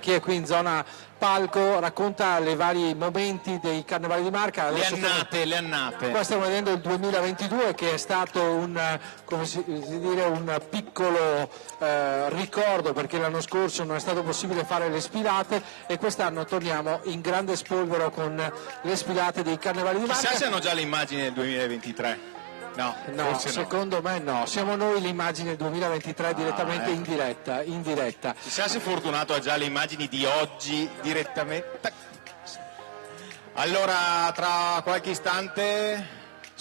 chi è qui in zona palco racconta i vari momenti dei carnevali di Marca. Adesso le annate. Qua stiamo vedendo il 2022 che è stato come si dire, un piccolo ricordo, perché l'anno scorso non è stato possibile fare le sfilate e quest'anno torniamo in grande spolvero con le sfilate dei carnevali di Marca. Chissà se hanno già le immagini del 2023. No, secondo me no, siamo noi l'immagine del 2023 direttamente in diretta. Chissà se Fortunato ha già le immagini di oggi direttamente. Allora, tra qualche istante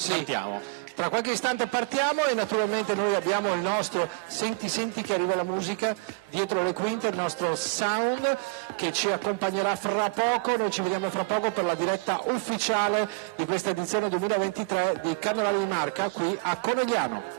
partiamo. Tra qualche istante partiamo e naturalmente noi abbiamo il nostro senti che arriva la musica dietro le quinte, il nostro sound che ci accompagnerà fra poco. Noi ci vediamo fra poco per la diretta ufficiale di questa edizione 2023 di Carnevale di Marca qui a Conegliano.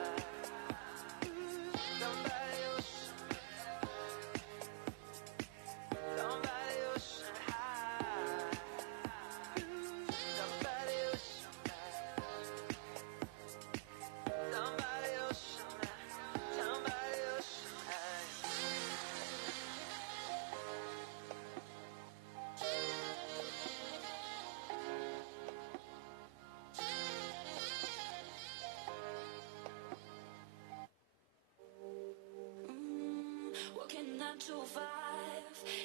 Working 9 to 5,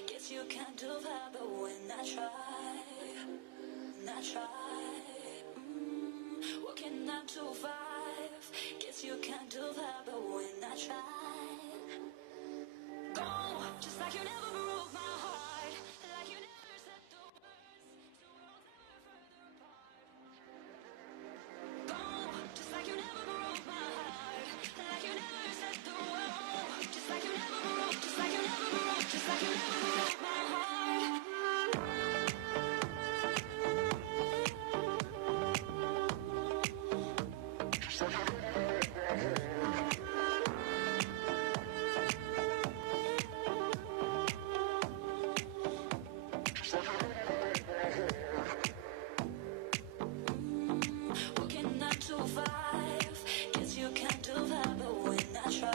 guess you can't do that, but when I try, working 9 to 5, guess you can't do that, but when I try, go, just like you never broke my heart, like you never said the words, so we'll never further apart. Go, just like you never broke my heart, like you never said the words, just like you never broke, just like you never broke, just like you never broke my heart. Working 9 to 5, guess you can't do that, but when I try,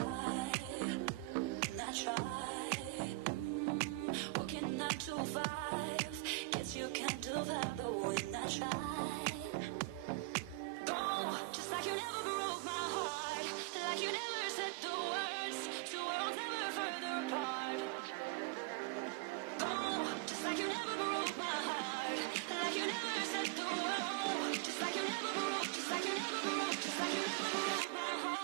working 9 to 5, guess you can't do that, but when I try, go, just like you never broke my heart, like you never said the words, two worlds never further apart. Go, just like you never broke my heart, like you never said the words, just like you never broke, just like you never broke, just like you never broke my heart.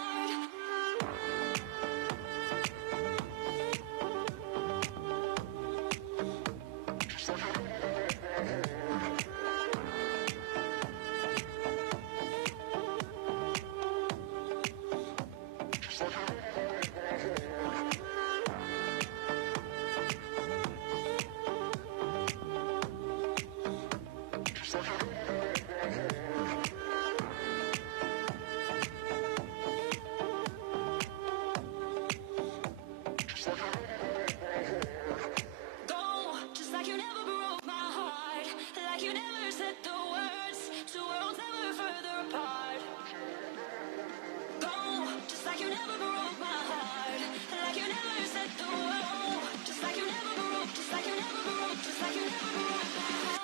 Go, just like you never broke my heart, like you never said the words, two worlds never further apart. Go, just like you never broke my heart, like you never said the words, just like you never broke, just like you never broke, just like you never broke my heart.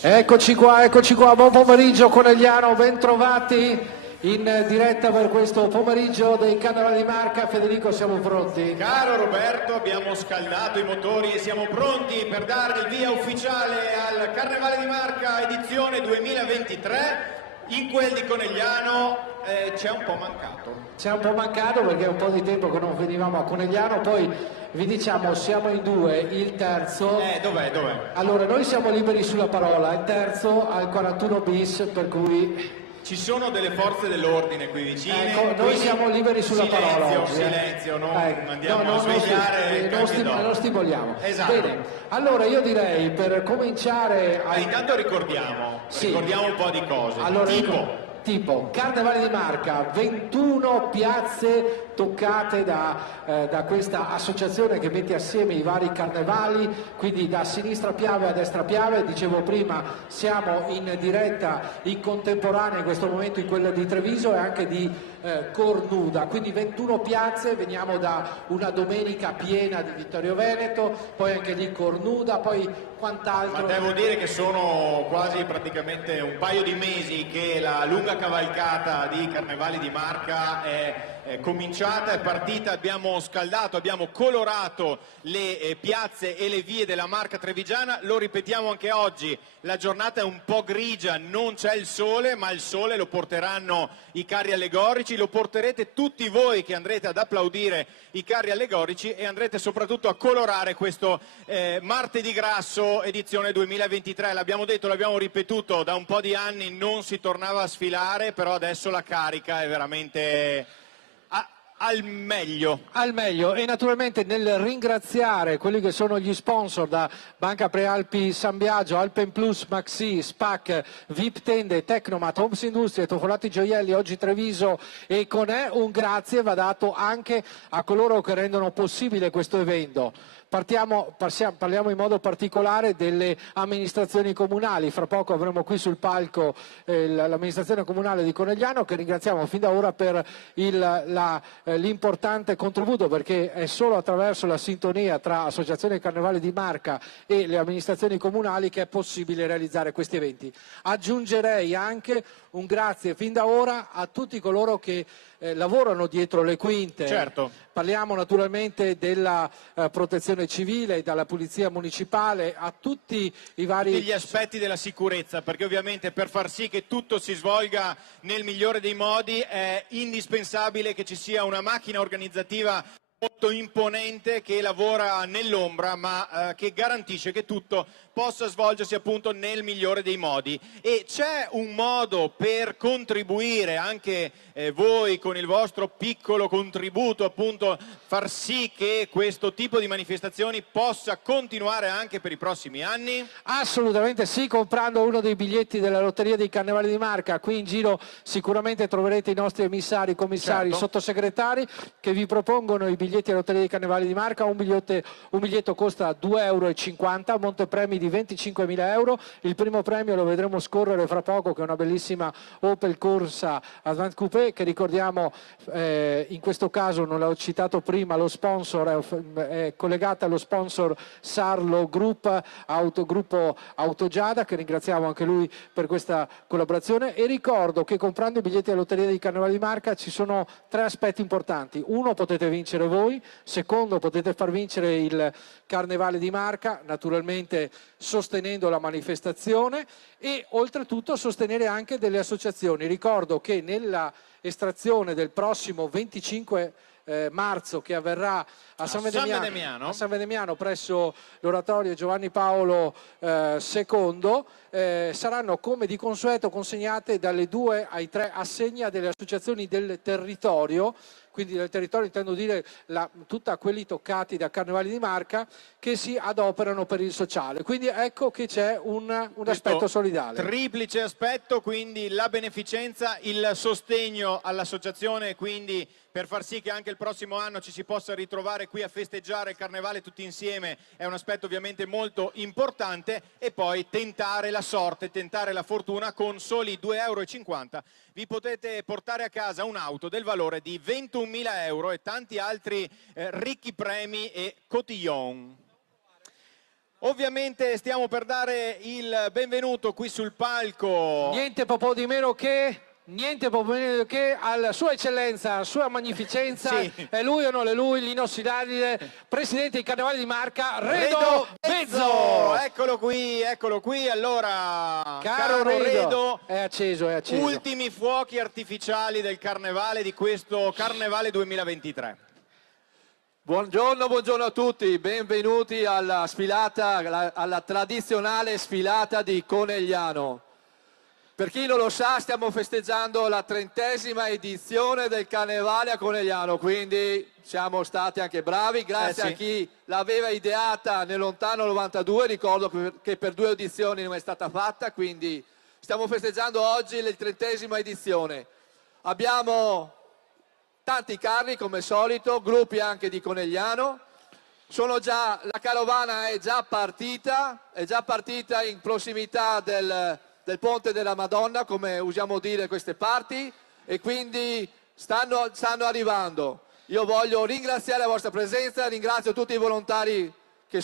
Eccoci qua, buon pomeriggio Conegliano, ben trovati in diretta per questo pomeriggio dei Carnevali di Marca. Federico, siamo pronti? Caro Roberto, abbiamo scaldato i motori e siamo pronti per dare il via ufficiale al Carnevale di Marca edizione 2023. In quel di Conegliano c'è un po' mancato. C'è un po' mancato perché è un po' di tempo che non venivamo a Conegliano, poi vi diciamo siamo in due, il terzo... Dov'è? Allora, noi siamo liberi sulla parola, il terzo al 41 bis, per cui... Ci sono delle forze dell'ordine qui vicine. Ecco, noi siamo liberi sulla parola oggi. Silenzio, non andiamo a svegliare non stimoliamo. Esatto. Bene, allora io direi per cominciare... Intanto ricordiamo un po' di cose. Allora, tipo Carnevale di Marca, 21 piazze toccate da questa associazione che mette assieme i vari carnevali, quindi da sinistra Piave a destra Piave. Dicevo prima, siamo in diretta in contemporanea in questo momento in quella di Treviso e anche di Cornuda, quindi 21 piazze. Veniamo da una domenica piena di Vittorio Veneto, poi anche di Cornuda, poi quant'altro. Ma devo dire che sono quasi praticamente un paio di mesi che la lunga cavalcata di Carnevali di Marca è cominciata, è partita, abbiamo scaldato, abbiamo colorato le piazze e le vie della Marca trevigiana. Lo ripetiamo anche oggi, la giornata è un po' grigia, non c'è il sole, ma il sole lo porteranno i carri allegorici, lo porterete tutti voi che andrete ad applaudire i carri allegorici e andrete soprattutto a colorare questo Martedì Grasso edizione 2023. L'abbiamo detto, l'abbiamo ripetuto, da un po' di anni non si tornava a sfilare, però adesso la carica è veramente al meglio. E naturalmente nel ringraziare quelli che sono gli sponsor da Banca Prealpi San Biagio, Alpen Plus, Maxi, SPAC, VIP Tende, Tecnomat, Homes Industrie, Tofolati Gioielli, oggi Treviso e Conè, un grazie va dato anche a coloro che rendono possibile questo evento. Parliamo in modo particolare delle amministrazioni comunali. Fra poco avremo qui sul palco l'amministrazione comunale di Conegliano, che ringraziamo fin da ora per l'importante contributo, perché è solo attraverso la sintonia tra Associazione Carnevale di Marca e le amministrazioni comunali che è possibile realizzare questi eventi. Aggiungerei anche un grazie fin da ora a tutti coloro che lavorano dietro le quinte. Certo. Parliamo naturalmente della protezione civile, dalla polizia municipale, a tutti i vari... Tutti gli aspetti della sicurezza, perché ovviamente per far sì che tutto si svolga nel migliore dei modi è indispensabile che ci sia una macchina organizzativa molto imponente che lavora nell'ombra ma che garantisce che tutto possa svolgersi appunto nel migliore dei modi. E c'è un modo per contribuire anche voi con il vostro piccolo contributo, appunto far sì che questo tipo di manifestazioni possa continuare anche per i prossimi anni? Assolutamente sì, comprando uno dei biglietti della Lotteria dei Carnevali di Marca. Qui in giro sicuramente troverete i nostri emissari, commissari, certo, sottosegretari che vi propongono i biglietti della Lotteria dei Carnevali di Marca. Un biglietto costa 2,50 €, montepremi di 25.000 euro. Il primo premio lo vedremo scorrere fra poco, che è una bellissima Opel Corsa Avant Coupé, che ricordiamo in questo caso, non l'ho citato prima, lo sponsor è collegata allo sponsor Sarlo Group, gruppo Autogiada, che ringraziamo anche lui per questa collaborazione. E ricordo che comprando i biglietti alla Lotteria dei Carnevali di Marca ci sono 3 aspetti importanti. Uno, potete vincere voi. Secondo, potete far vincere il Carnevale di Marca, naturalmente sostenendo la manifestazione e oltretutto sostenere anche delle associazioni. Ricordo che nella estrazione del prossimo 25 marzo, che avverrà a San Vendemiano presso l'oratorio Giovanni Paolo II, saranno come di consueto consegnate dalle 2 ai 3 assegni a delle associazioni del territorio. Quindi del territorio intendo dire tutti quelli toccati da Carnevali di Marca, che si adoperano per il sociale. Quindi ecco che c'è un aspetto solidale. Triplice aspetto, quindi la beneficenza, il sostegno all'associazione, quindi per far sì che anche il prossimo anno ci si possa ritrovare qui a festeggiare il Carnevale tutti insieme è un aspetto ovviamente molto importante. E poi tentare la sorte, tentare la fortuna. Con soli 2,50 € vi potete portare a casa un'auto del valore di 21.000 euro e tanti altri ricchi premi e cotillon. Ovviamente stiamo per dare il benvenuto qui sul palco. Niente po' di meno che alla sua eccellenza, alla sua magnificenza, Sì. è lui o non è lui, l'inossidabile presidente di Carnevali di Marca, Redo Bezzo! Eccolo qui, allora, Caro Redo, è acceso. ultimi fuochi artificiali del carnevale di questo Carnevale 2023. Buongiorno a tutti, benvenuti alla sfilata, alla tradizionale sfilata di Conegliano. Per chi non lo sa, stiamo festeggiando la 30ª edizione del Carnevale a Conegliano, quindi siamo stati anche bravi, grazie sì. a chi l'aveva ideata nel lontano 92, ricordo che per 2 edizioni non è stata fatta, quindi stiamo festeggiando oggi la 30ª edizione. Abbiamo tanti carri come al solito, gruppi anche di Conegliano. La carovana è già partita in prossimità del Ponte della Madonna, come usiamo dire queste parti, e quindi stanno arrivando. Io voglio ringraziare la vostra presenza, ringrazio tutti i volontari che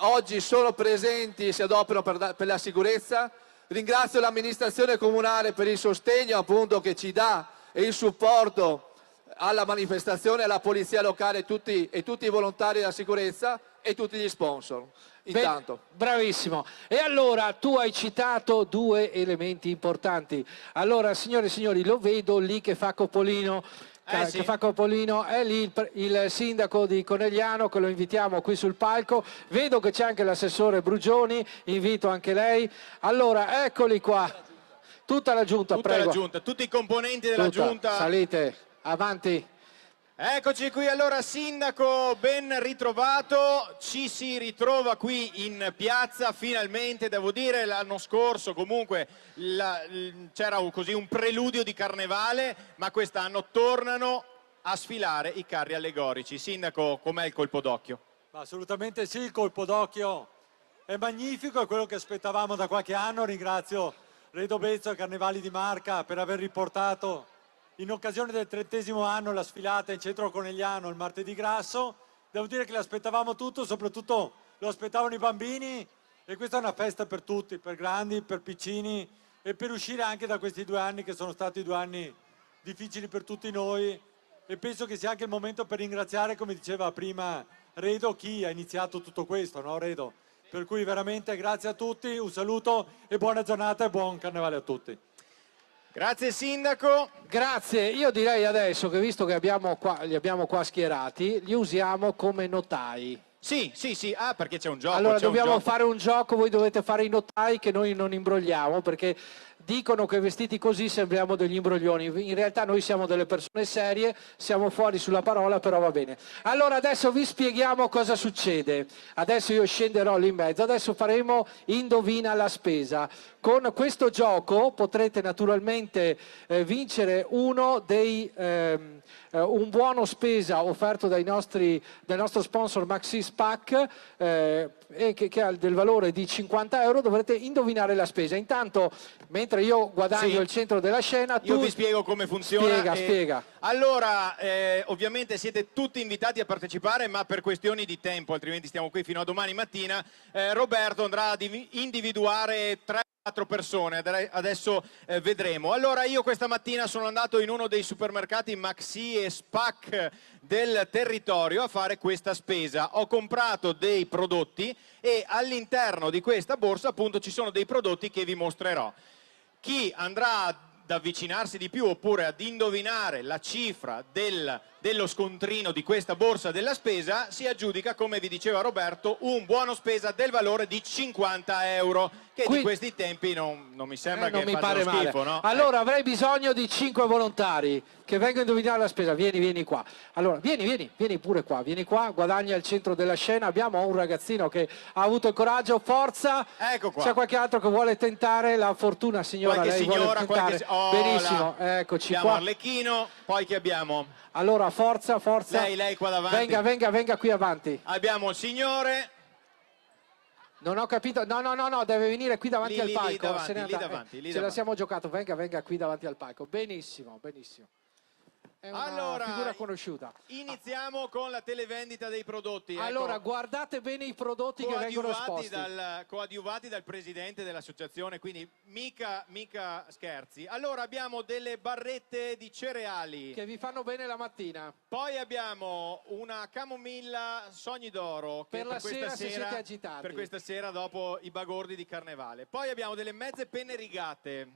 oggi sono presenti e si adoperano per la sicurezza, ringrazio l'amministrazione comunale per il sostegno appunto che ci dà e il supporto alla manifestazione, alla polizia locale e tutti i volontari della sicurezza e tutti gli sponsor. Intanto. Bravissimo. E allora tu hai citato 2 elementi importanti. Allora, signore e signori, lo vedo lì che fa Copolino. Sì. Che fa Copolino, è lì il sindaco di Conegliano che lo invitiamo qui sul palco. Vedo che c'è anche l'assessore Brugioni, invito anche lei. Allora, eccoli qua. Tutta la giunta, prego. La giunta, tutti i componenti della giunta. Salite. Avanti. Eccoci qui, allora sindaco, ben ritrovato, ci si ritrova qui in piazza finalmente, devo dire l'anno scorso comunque c'era così un preludio di carnevale, ma quest'anno tornano a sfilare i carri allegorici. Sindaco, com'è il colpo d'occhio? Assolutamente sì, il colpo d'occhio è magnifico, è quello che aspettavamo da qualche anno. Ringrazio Redo Bezzo e Carnevali di Marca per aver riportato in occasione del 30° anno la sfilata in centro Conegliano il martedì grasso. Devo dire che l'aspettavamo tutto, soprattutto lo aspettavano i bambini, e questa è una festa per tutti, per grandi, per piccini, e per uscire anche da questi 2 anni che sono stati 2 anni difficili per tutti noi, e penso che sia anche il momento per ringraziare, come diceva prima Redo, chi ha iniziato tutto questo, no Redo? Per cui veramente grazie a tutti, un saluto e buona giornata e buon carnevale a tutti. Grazie sindaco. Grazie, io direi adesso che visto che li abbiamo qua schierati, li usiamo come notai. Sì, perché c'è un gioco. Allora dobbiamo un gioco. fare un gioco, voi dovete fare i notai che noi non imbrogliamo, perché dicono che vestiti così sembriamo degli imbroglioni, in realtà noi siamo delle persone serie, siamo fuori sulla parola, però va bene. Allora adesso vi spieghiamo cosa succede, adesso io scenderò lì in mezzo, adesso faremo Indovina la spesa. Con questo gioco potrete naturalmente vincere un buono spesa offerto dal nostro sponsor Maxis Pack che ha del valore di 50 euro. Dovrete indovinare la spesa. Intanto, mentre io guadagno il centro della scena, io vi spiego come funziona. Spiega. Allora, ovviamente siete tutti invitati a partecipare, ma per questioni di tempo, altrimenti stiamo qui fino a domani mattina, Roberto andrà ad individuare 3-4 persone, adesso vedremo. Allora io questa mattina sono andato in uno dei supermercati Maxi e Spac del territorio a fare questa spesa. Ho comprato dei prodotti e all'interno di questa borsa appunto ci sono dei prodotti che vi mostrerò. Chi andrà ad avvicinarsi di più oppure ad indovinare la cifra dello scontrino di questa borsa della spesa si aggiudica, come vi diceva Roberto, un buono spesa del valore di 50 euro, che di questi tempi non mi sembra che faccia schifo, no? Allora avrei bisogno di 5 volontari che vengono a indovinare la spesa. Vieni qua. Allora vieni pure qua, vieni qua, guadagna il centro della scena. Abbiamo un ragazzino che ha avuto il coraggio, forza. Ecco qua. C'è qualche altro che vuole tentare la fortuna, signora? Qualche lei signora, vuole tentare? Benissimo, eccoci abbiamo qua. Arlecchino, poi che abbiamo? Allora forza. Lei qua davanti. Venga qui avanti. Abbiamo il signore. Non ho capito, no, deve venire qui davanti al palco. Lì davanti. Ce la siamo giocato, venga qui davanti al palco. Benissimo. è una Allora, figura conosciuta. Iniziamo con la televendita dei prodotti. Allora, Ecco, guardate bene i prodotti che vengono esposti. coadiuvati dal presidente dell'associazione, quindi mica scherzi. Allora abbiamo delle barrette di cereali, Che vi fanno bene la mattina. poi abbiamo una camomilla Sogni d'Oro che Per la sera, se siete agitati. per questa sera dopo i bagordi di carnevale. Poi abbiamo delle mezze penne rigate,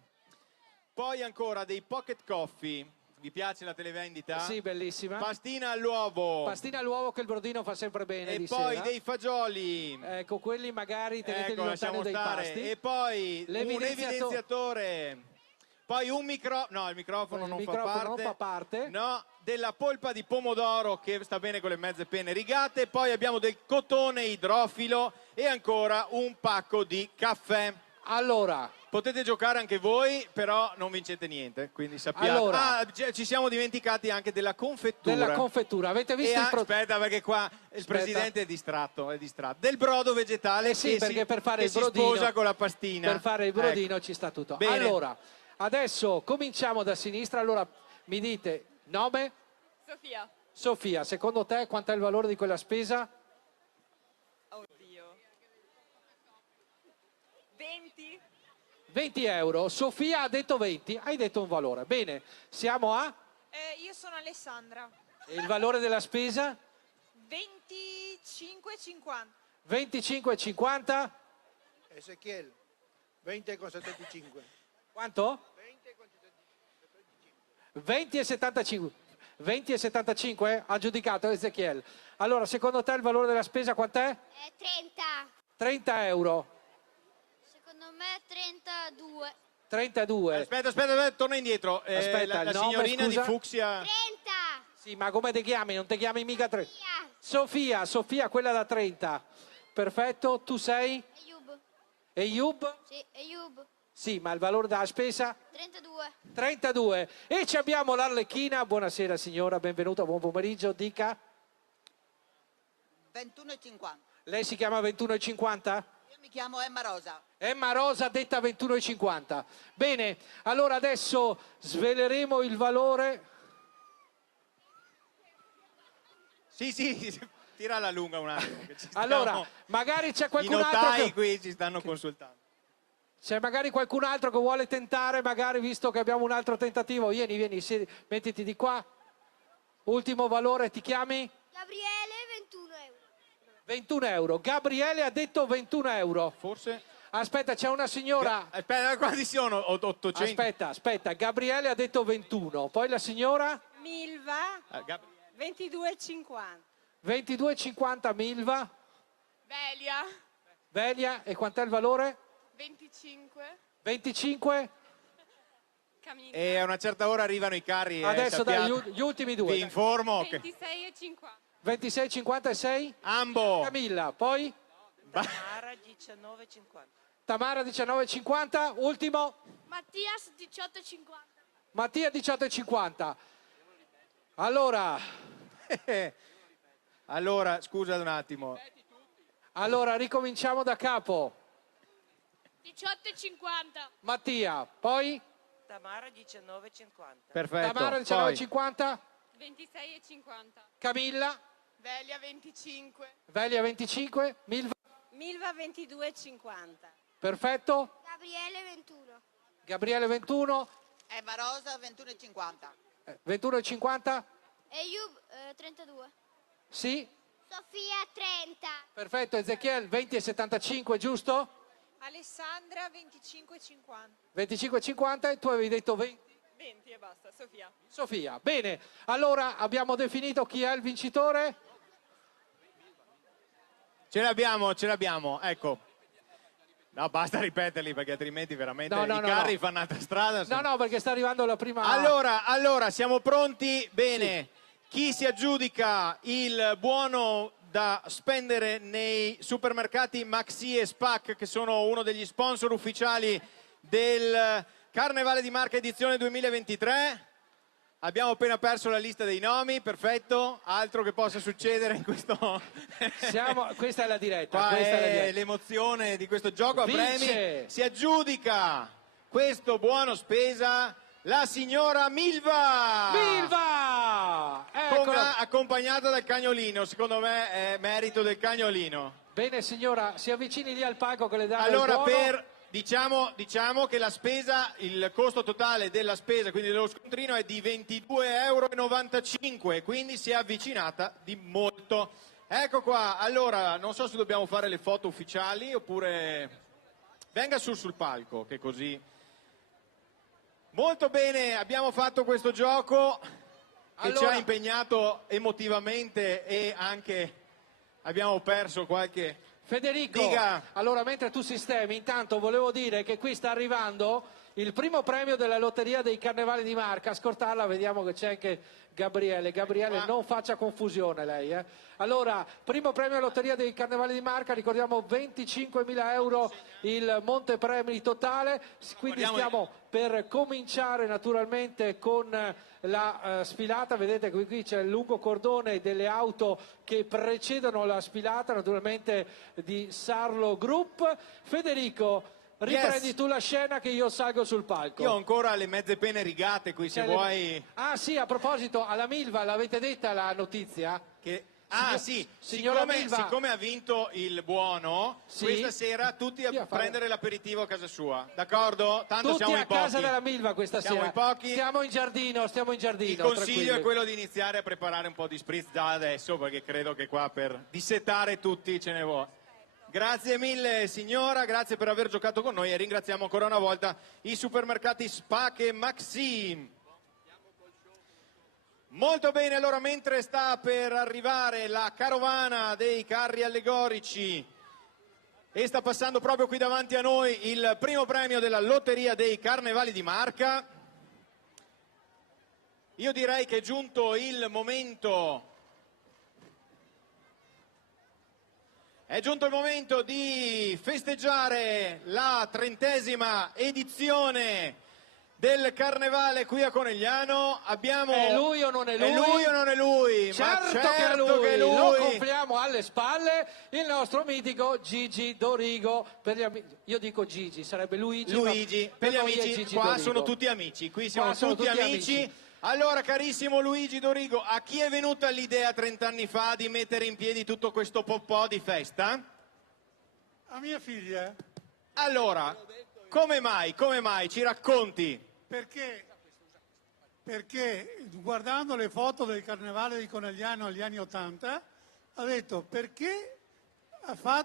poi ancora dei pocket coffee. Vi piace la televendita? Sì, bellissima. Pastina all'uovo. Pastina all'uovo che il brodino fa sempre bene E di poi sera. dei fagioli. Ecco, quelli magari teneteli Ecco, lontani lasciamo dai stare. pasti. E poi un L'evidenziato- evidenziatore. Poi un no, il microfono, Il non, microfono fa non parte. fa parte. No, della polpa di pomodoro che sta bene con le mezze penne rigate. Poi abbiamo del cotone idrofilo e ancora un pacco di caffè. Allora, Potete giocare anche voi, però non vincete niente, quindi sappiate. Allora. Ci siamo dimenticati anche della confettura. della confettura, avete visto il Aspetta, perché qua il Aspetta. presidente è distratto. Del brodo vegetale sì, perché per fare che il si brodino, sposa con la pastina. per fare il brodino ci sta tutto. Bene. Allora, adesso cominciamo da sinistra. Allora, mi dite nome? Sofia. Sofia, secondo te quanto è il valore di quella spesa? Oddio. 20. 20 euro. Sofia ha detto 20, hai detto un valore. Bene, siamo a... Io sono Alessandra. e il valore della spesa? 25,50. 25,50? Ezequiel, 20,75. Quanto? 20,75. 20,75 ha giudicato Ezechiel. Allora, secondo te il valore della spesa quant'è? 30. 30 euro. Secondo me 32. 32. Aspetta, torna indietro. Aspetta, la il nome, signorina scusa? di fucsia. 30. Sì, ma come ti chiami? Non ti chiami mica 30. Via. Sofia, quella da 30. Perfetto, tu sei? Ayub. Eyoub? Sì, Ayub. Sì, ma il valore della spesa? 32. 32. E ci abbiamo l'Arlecchina. Buonasera signora, benvenuta, buon pomeriggio. Dica, 21,50. lei si chiama 21,50? Io mi chiamo Emma Rosa. Emma Rosa detta 21,50. Bene, allora adesso sveleremo il valore. Sì, tira alla lunga un attimo. che ci stiamo- Allora, magari c'è i qualcun altro notai che... qui ci stanno consultando. C'è magari qualcun altro che vuole tentare, magari visto che abbiamo un altro tentativo. Vieni, mettiti di qua. Ultimo valore, ti chiami? Gabriele, 21 euro. 21 euro. Gabriele ha detto 21 euro. Forse. Aspetta, c'è una signora. Aspetta, quanti sono? 800. Aspetta, Gabriele ha detto 21. Poi la signora? Milva. 22,50. 22,50 Milva. Velia. Velia, e quant'è il valore? 25. 25? Camilla. E a una certa ora arrivano i carri. Adesso dai, sappiate. gli ultimi due. Vi informo che 26,50. 26,56? Ambo. Camilla, poi? Mara 19,50. Tamara 19,50, ultimo? Mattias, 18,50. Mattia 18,50. Allora, scusa un attimo. Allora, ricominciamo da capo. 18,50. Mattia, poi? Tamara 19,50. Perfetto. Tamara Poi, 19,50. 26,50. Camilla? Velia 25. Velia 25. Milva? Milva 22,50. Perfetto. Gabriele, 21. Gabriele 21. Emma Rosa 21,50. 21,50. Ayub, 32. Sì. Sofia, 30. Perfetto. Ezechiel 20,75, giusto? Alessandra 25,50. 25,50 e tu avevi detto 20. 20 e basta, Sofia. Sofia, bene. Allora abbiamo definito chi è il vincitore. ce l'abbiamo, ecco. No, basta ripeterli perché altrimenti veramente No, i carri fanno altra strada. No, perché sta arrivando la prima. Allora, siamo pronti? Bene. Chi si aggiudica il buono da spendere nei supermercati Maxi e Spac, che sono uno degli sponsor ufficiali del Carnevale di Marca edizione 2023? Abbiamo appena perso la lista dei nomi, perfetto. Altro che possa succedere in questo... Questa è la diretta. Qua questa è la è diretta. l'emozione di questo gioco a Vince. premi. Si aggiudica questo buono spesa la signora Milva! Milva! Eccola. Accompagnata dal cagnolino, secondo me è merito del cagnolino. Bene signora, si avvicini lì al palco che le dà Allora, il buono. diciamo che la spesa, il costo totale della spesa, quindi dello scontrino, è di 22,95 €, quindi si è avvicinata di molto. Ecco qua, allora, non so se dobbiamo fare le foto ufficiali oppure... Venga sul palco, che così... Molto bene, abbiamo fatto questo gioco che ci ha impegnato emotivamente e anche abbiamo perso qualche... Federico, Dica. allora mentre tu sistemi, intanto volevo dire che qui sta arrivando il primo premio della Lotteria dei Carnevali di Marca. A scortarla vediamo che c'è anche Gabriele. Gabriele, non faccia confusione lei. Allora, primo premio della Lotteria dei Carnevali di Marca, ricordiamo 25.000 € il montepremi totale, quindi stiamo per cominciare naturalmente con la sfilata. Vedete qui c'è il lungo cordone delle auto che precedono la sfilata, naturalmente di Sarlo Group. Federico, riprendi tu la scena che io salgo sul palco. Io ho ancora le mezze penne rigate qui, se vuoi... Ah sì, a proposito, alla Milva l'avete detta la notizia? Sì, signora Milva. siccome ha vinto il buono, Sì. questa sera tutti a Via, prendere l'aperitivo a casa sua, d'accordo? Tanto Tutti siamo a in pochi. casa della Milva questa Siamo sera. in pochi. Stiamo in giardino. Il consiglio tranquilli. è quello di iniziare a preparare un po' di spritz già adesso, perché credo che qua per dissetare tutti ce ne vuole. Grazie mille signora, grazie per aver giocato con noi e ringraziamo ancora una volta i supermercati Spac e Maxim. Molto bene, allora mentre sta per arrivare la carovana dei carri allegorici e sta passando proprio qui davanti a noi il primo premio della Lotteria dei Carnevali di Marca, io direi che è giunto il momento... È giunto il momento di festeggiare la 30ª edizione del Carnevale qui a Conegliano. Abbiamo... È lui o non è lui? È lui o non è lui? Certo, Ma certo che è lui. che è lui. Lo compriamo alle spalle il nostro mitico Gigi Dorigo. Io dico Gigi, sarebbe Luigi. Luigi, ma per gli noi è amici, Gigi qua Dorigo. sono tutti amici, qui siamo Qua sono tutti tutti amici. Allora, carissimo Luigi Dorigo, a chi è venuta l'idea 30 anni fa di mettere in piedi tutto questo po' di festa? A mia figlia, Allora, come mai? Ci racconti? perché guardando le foto del Carnevale di Conegliano agli anni '80, ha detto: perché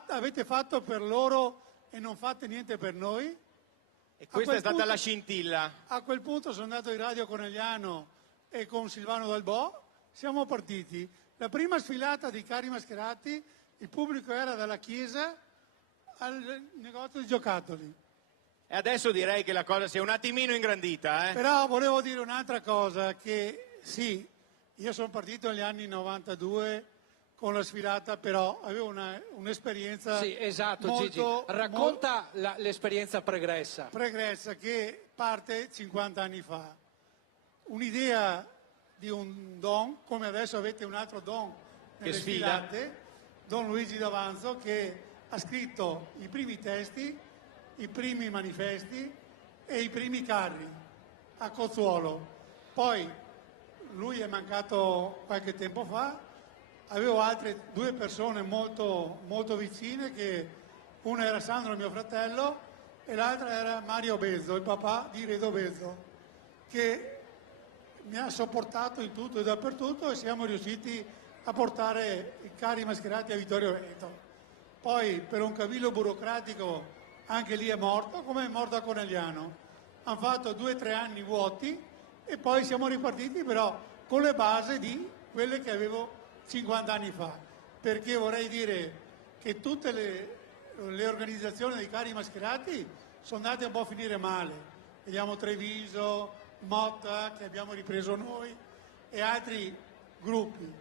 avete fatto per loro e non fate niente per noi? E questa è stata la scintilla. A quel punto sono andato in Radio Conegliano e con Silvano Dalbò siamo partiti. La prima sfilata di carri mascherati, il pubblico era dalla chiesa al negozio di giocattoli. E adesso direi che la cosa si è un attimino ingrandita, Però volevo dire un'altra cosa, che sì, io sono partito negli anni 92 con la sfilata, però avevo un'esperienza Sì, esatto, molto, Gigi. Racconta l'esperienza pregressa. pregressa che parte 50 anni fa. Un'idea di un don, come adesso avete un altro don nelle Che sfida. sfilate, Don Luigi D'Avanzo, che ha scritto i primi testi, i primi manifesti e i primi carri a Cozzuolo. Poi lui è mancato qualche tempo fa, avevo altre due persone molto, molto vicine, che una era Sandro, mio fratello, e l'altra era Mario Bezzo, il papà di Redo Bezzo, che mi ha sopportato in tutto e dappertutto e siamo riusciti a portare i carri mascherati a Vittorio Veneto. Poi per un cavillo burocratico anche lì è morto, come è morto a Conegliano. Hanno fatto 2 o 3 anni vuoti e poi siamo ripartiti però con le basi di quelle che avevo 50 anni fa, perché vorrei dire che tutte le organizzazioni dei carri mascherati sono andate un po' a finire male. Vediamo Treviso, Motta, che abbiamo ripreso noi, e altri gruppi.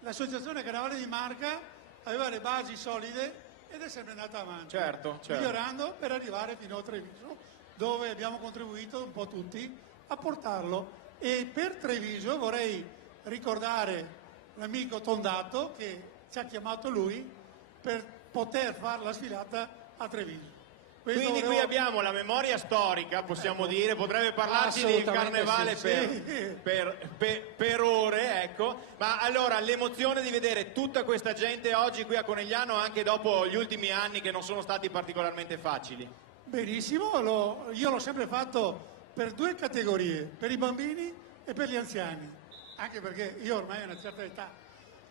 L'associazione Carnevale di Marca aveva le basi solide ed è sempre andata avanti, Certo. migliorando per arrivare fino a Treviso, dove abbiamo contribuito un po' tutti a portarlo. E per Treviso vorrei ricordare l'amico Tondato, che ci ha chiamato lui per poter fare la sfilata a Treviso. Quindi qui abbiamo la memoria storica, possiamo dire, potrebbe parlarci del carnevale sì. per ore, ecco. Ma allora l'emozione di vedere tutta questa gente oggi qui a Conegliano, anche dopo gli ultimi anni che non sono stati particolarmente facili. Benissimo, io l'ho sempre fatto per due categorie, per i bambini e per gli anziani, anche perché io ormai ho una certa età.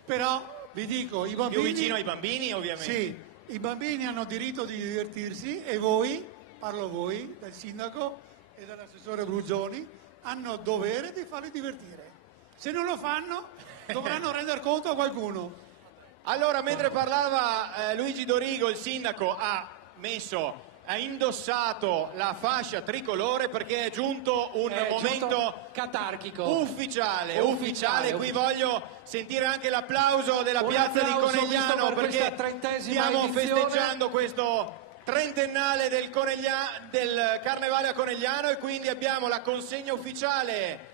Però vi dico, i bambini... Più vicino ai bambini, ovviamente. Sì. I bambini hanno diritto di divertirsi e voi, parlo voi, del sindaco e dell'assessore Brugioni, hanno dovere di farli divertire. Se non lo fanno dovranno rendere conto a qualcuno. Allora, mentre parlava Luigi Dorigo, il sindaco ha indossato la fascia tricolore perché è giunto un momento catarchico ufficiale. Qui voglio sentire anche l'applauso della piazza di Conegliano perché stiamo festeggiando questo trentennale del Carnevale a Conegliano e quindi abbiamo la consegna ufficiale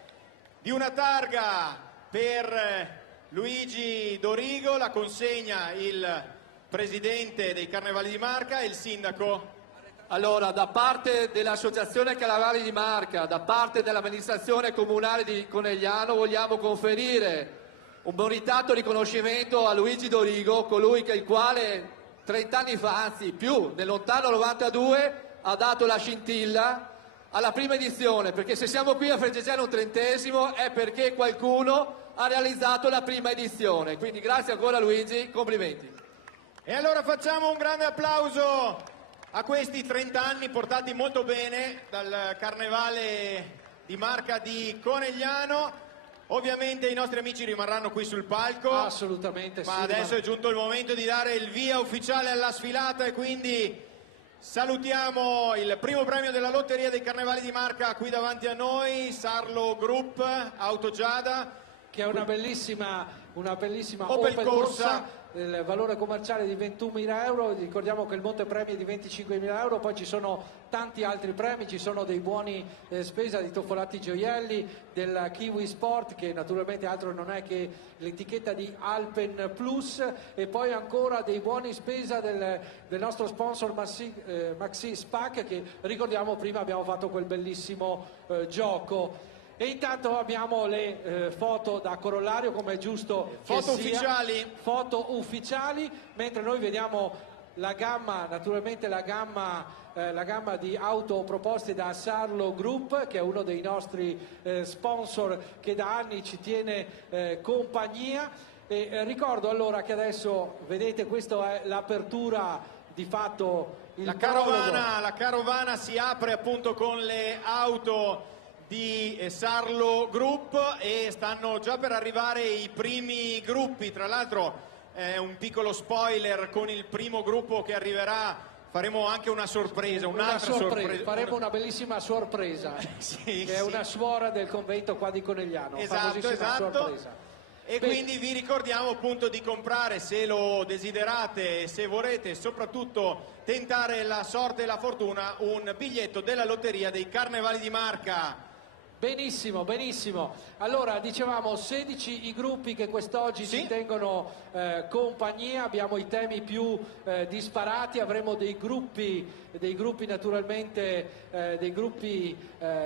di una targa per Luigi Dorigo, la consegna il presidente dei Carnevali di Marca e il sindaco. Allora, da parte dell'Associazione Carnevali di Marca, da parte dell'amministrazione comunale di Conegliano, vogliamo conferire un meritato riconoscimento a Luigi Dorigo, colui che il quale 30 anni fa, anzi più, nel lontano 92, ha dato la scintilla alla prima edizione, perché se siamo qui a festeggiare un 30° è perché qualcuno ha realizzato la prima edizione. Quindi grazie ancora Luigi, complimenti. E allora facciamo un grande applauso a questi 30 anni portati molto bene dal Carnevale di Marca di Conegliano. Ovviamente i nostri amici rimarranno qui sul palco. Assolutamente ma sì. Adesso è giunto il momento di dare il via ufficiale alla sfilata e quindi salutiamo il primo premio della lotteria dei Carnevali di Marca qui davanti a noi, Sarlo Group, Auto Giada. Che è una bellissima Opel Opel Corsa, il valore commerciale di 21.000 euro, ricordiamo che il montepremi è di 25.000 euro, poi ci sono tanti altri premi, ci sono dei buoni spesa di Toffolatti Gioielli, del Kiwi Sport che naturalmente altro non è che l'etichetta di Alpen Plus e poi ancora dei buoni spesa del nostro sponsor Maxi Spac che ricordiamo prima abbiamo fatto quel bellissimo gioco. E intanto abbiamo le foto da corollario, come è giusto che Foto sia. ufficiali. Foto ufficiali, mentre noi vediamo la gamma, naturalmente la gamma di auto proposte da Sarlo Group, che è uno dei nostri sponsor che da anni ci tiene compagnia. E ricordo allora che adesso, vedete, questa è l'apertura di fatto. La carovana si apre appunto con le auto di Sarlo Group e stanno già per arrivare i primi gruppi. Tra l'altro un piccolo spoiler: con il primo gruppo che arriverà faremo anche una sorpresa, un'altra sorpresa. Faremo una bellissima sorpresa sì, che è una suora del convento qua di Conegliano. Esatto. Sorpresa. E quindi vi ricordiamo appunto di comprare, se lo desiderate, se vorrete soprattutto tentare la sorte e la fortuna, un biglietto della lotteria dei Carnevali di Marca. Benissimo. Allora, dicevamo 16 i gruppi che quest'oggi ci tengono compagnia, abbiamo i temi più disparati, avremo dei gruppi naturalmente, dei gruppi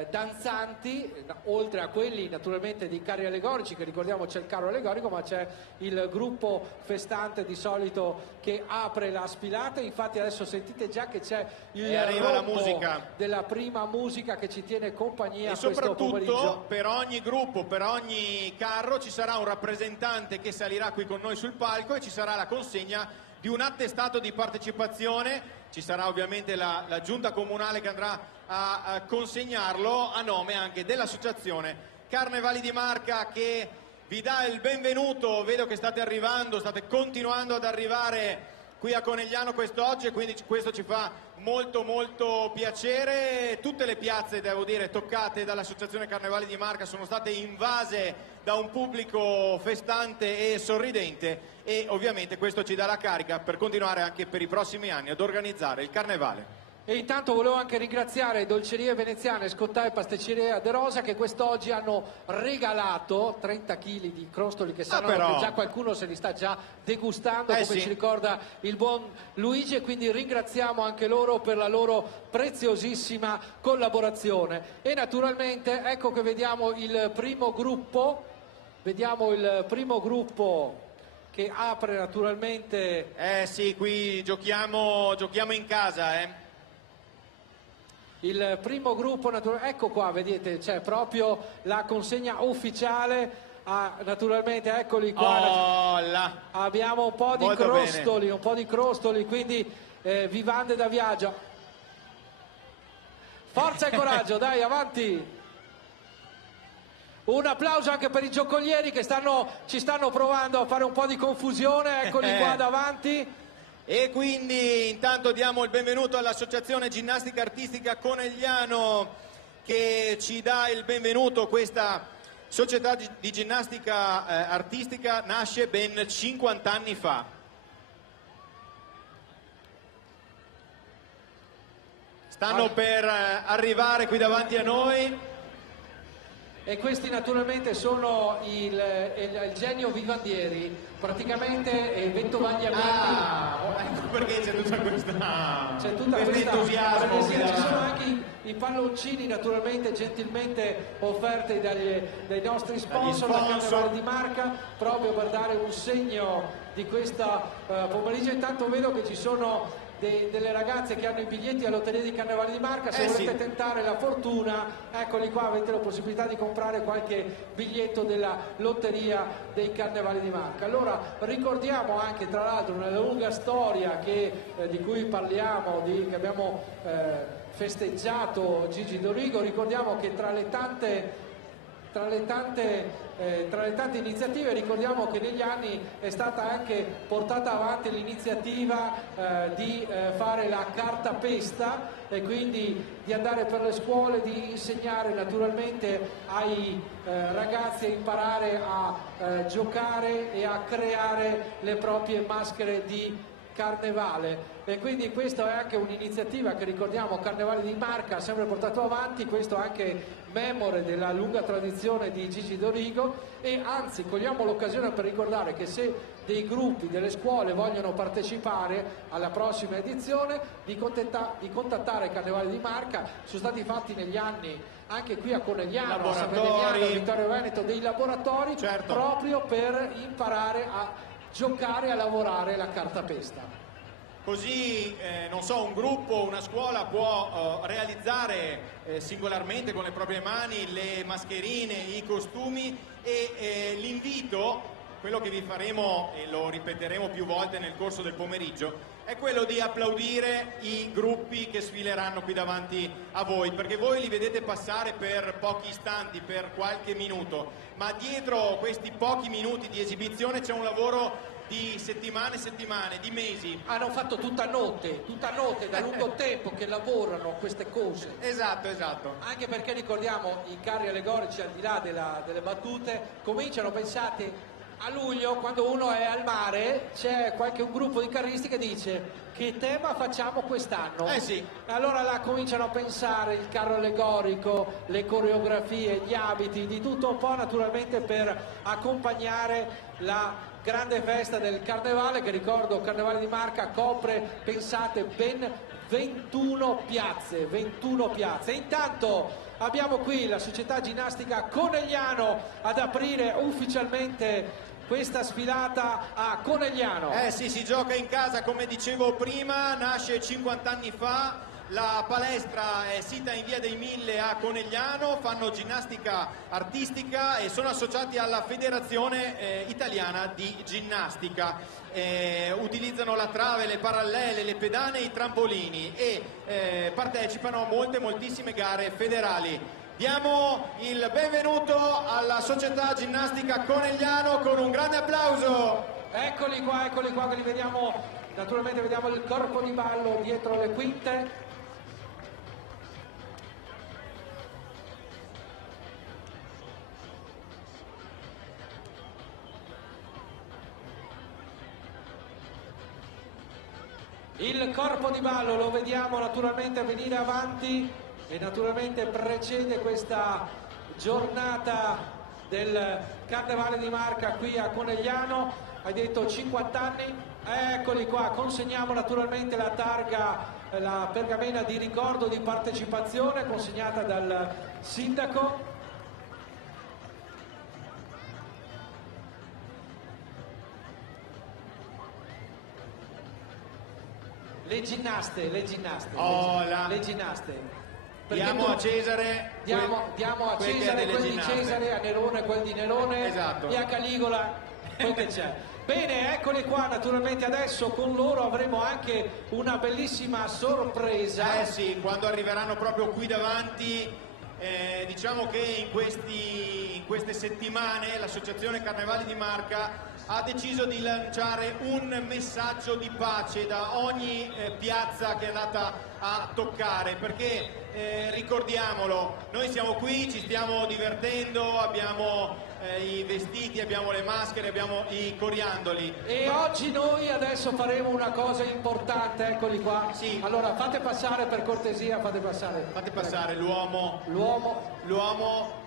danzanti, oltre a quelli naturalmente dei carri allegorici, che ricordiamo c'è il carro allegorico, ma c'è il gruppo festante di solito che apre la sfilata. Infatti adesso sentite già che c'è arriva la musica della prima musica che ci tiene compagnia e questo pomeriggio. Per ogni gruppo, per ogni carro ci sarà un rappresentante che salirà qui con noi sul palco e ci sarà la consegna di un attestato di partecipazione. Ci sarà ovviamente la giunta comunale che andrà a consegnarlo a nome anche dell'associazione Carnevali di Marca, che vi dà il benvenuto. Vedo che state continuando ad arrivare qui a Conegliano quest'oggi e quindi questo ci fa molto piacere. Tutte le piazze, devo dire, toccate dall'Associazione Carnevali di Marca sono state invase da un pubblico festante e sorridente e ovviamente questo ci dà la carica per continuare anche per i prossimi anni ad organizzare il Carnevale. E intanto volevo anche ringraziare Dolcerie Veneziane, Scottà e Pasticceria De Rosa che quest'oggi hanno regalato 30 kg di crostoli che sanno però. che già qualcuno se li sta già degustando, come sì. ci ricorda il buon Luigi, e quindi ringraziamo anche loro per la loro preziosissima collaborazione. E naturalmente ecco che vediamo il primo gruppo che apre naturalmente. Sì, qui giochiamo in casa, Il primo gruppo, ecco qua, vedete, c'è proprio la consegna ufficiale, naturalmente, eccoli qua. Oh, là. Abbiamo un po' di crostoli, quindi vivande da viaggio. Forza e coraggio, dai, avanti! Un applauso anche per i giocolieri che ci stanno provando a fare un po' di confusione, eccoli qua davanti. E quindi intanto diamo il benvenuto all'Associazione Ginnastica Artistica Conegliano che ci dà il benvenuto. Questa società di ginnastica artistica nasce ben 50 anni fa. Stanno per arrivare qui davanti a noi. E questi naturalmente sono il genio Vivandieri, praticamente Ventovaglia Ecco perché c'è tutta questo entusiasmo. Perché sì, ci sono anche i palloncini naturalmente gentilmente offerti dai nostri sponsor, da Carnevale di Marca, proprio per dare un segno di questa pomeriggio. Intanto vedo che ci sono delle ragazze che hanno i biglietti alla Lotteria di Carnevale di Marca. Se volete tentare la fortuna, eccoli qua, avete la possibilità di comprare qualche biglietto della Lotteria dei Carnevali di Marca. Allora ricordiamo anche, tra l'altro, nella lunga storia di cui parliamo, che abbiamo festeggiato Gigi Dorigo, ricordiamo che tra le tante iniziative, ricordiamo che negli anni è stata anche portata avanti l'iniziativa di fare la cartapesta e quindi di andare per le scuole, di insegnare naturalmente ai ragazzi a imparare a giocare e a creare le proprie maschere di carnevale. E quindi questa è anche un'iniziativa che, ricordiamo, Carnevale di Marca ha sempre portato avanti, questo anche memore della lunga tradizione di Gigi Dorigo. E anzi cogliamo l'occasione per ricordare che se dei gruppi, delle scuole vogliono partecipare alla prossima edizione, di contattare Carnevale di Marca. Sono stati fatti negli anni anche qui a Conegliano, a San Benignano, a Vittorio Veneto, dei laboratori proprio per imparare a giocare, a lavorare la cartapesta. Così, non so, un gruppo, una scuola può realizzare singolarmente con le proprie mani le mascherine, i costumi, e l'invito, quello che vi faremo e lo ripeteremo più volte nel corso del pomeriggio, è quello di applaudire i gruppi che sfileranno qui davanti a voi, perché voi li vedete passare per pochi istanti, per qualche minuto, ma dietro questi pochi minuti di esibizione c'è un lavoro di settimane, di mesi. Hanno fatto tutta notte da lungo tempo che lavorano queste cose. Esatto. Anche perché ricordiamo i carri allegorici, al di là delle battute, cominciano, pensate, a luglio, quando uno è al mare, c'è un gruppo di carristi che dice: che tema facciamo quest'anno? Sì. Allora là cominciano a pensare il carro allegorico, le coreografie, gli abiti, di tutto un po', naturalmente per accompagnare la grande festa del Carnevale, che, ricordo, Carnevale di Marca copre, pensate, ben 21 piazze. Intanto abbiamo qui la Società Ginnastica Conegliano ad aprire ufficialmente questa sfilata a Conegliano. Sì, si gioca in casa, come dicevo prima, nasce 50 anni fa. La palestra è sita in via dei Mille a Conegliano, fanno ginnastica artistica e sono associati alla Federazione Italiana di Ginnastica. Utilizzano la trave, le parallele, le pedane e i trampolini e partecipano a moltissime gare federali. Diamo il benvenuto alla Società Ginnastica Conegliano con un grande applauso. Eccoli qua, che li vediamo, naturalmente vediamo il corpo di ballo dietro le quinte. Il corpo di ballo lo vediamo naturalmente venire avanti e naturalmente precede questa giornata del Carnevale di Marca qui a Conegliano. Hai detto 50 anni, eccoli qua, consegniamo naturalmente la targa, la pergamena di ricordo di partecipazione consegnata dal sindaco. Le ginnaste. Perché Diamo a Cesare diamo a quel che è Cesare delle quelli di ginnaste. Cesare, a Nerone quelli di Nerone, Esatto. e a Caligola quel che c'è. Bene, eccoli qua, naturalmente adesso con loro avremo anche una bellissima sorpresa. Eh sì, quando arriveranno proprio qui davanti, diciamo che in queste settimane l'associazione Carnevali di Marca ha deciso di lanciare un messaggio di pace da ogni piazza che è andata a toccare, perché ricordiamolo, noi siamo qui, ci stiamo divertendo, abbiamo i vestiti, abbiamo le maschere, abbiamo i coriandoli. E oggi noi adesso faremo una cosa importante, eccoli qua. Sì. Allora fate passare per cortesia, fate passare. Fate passare l'uomo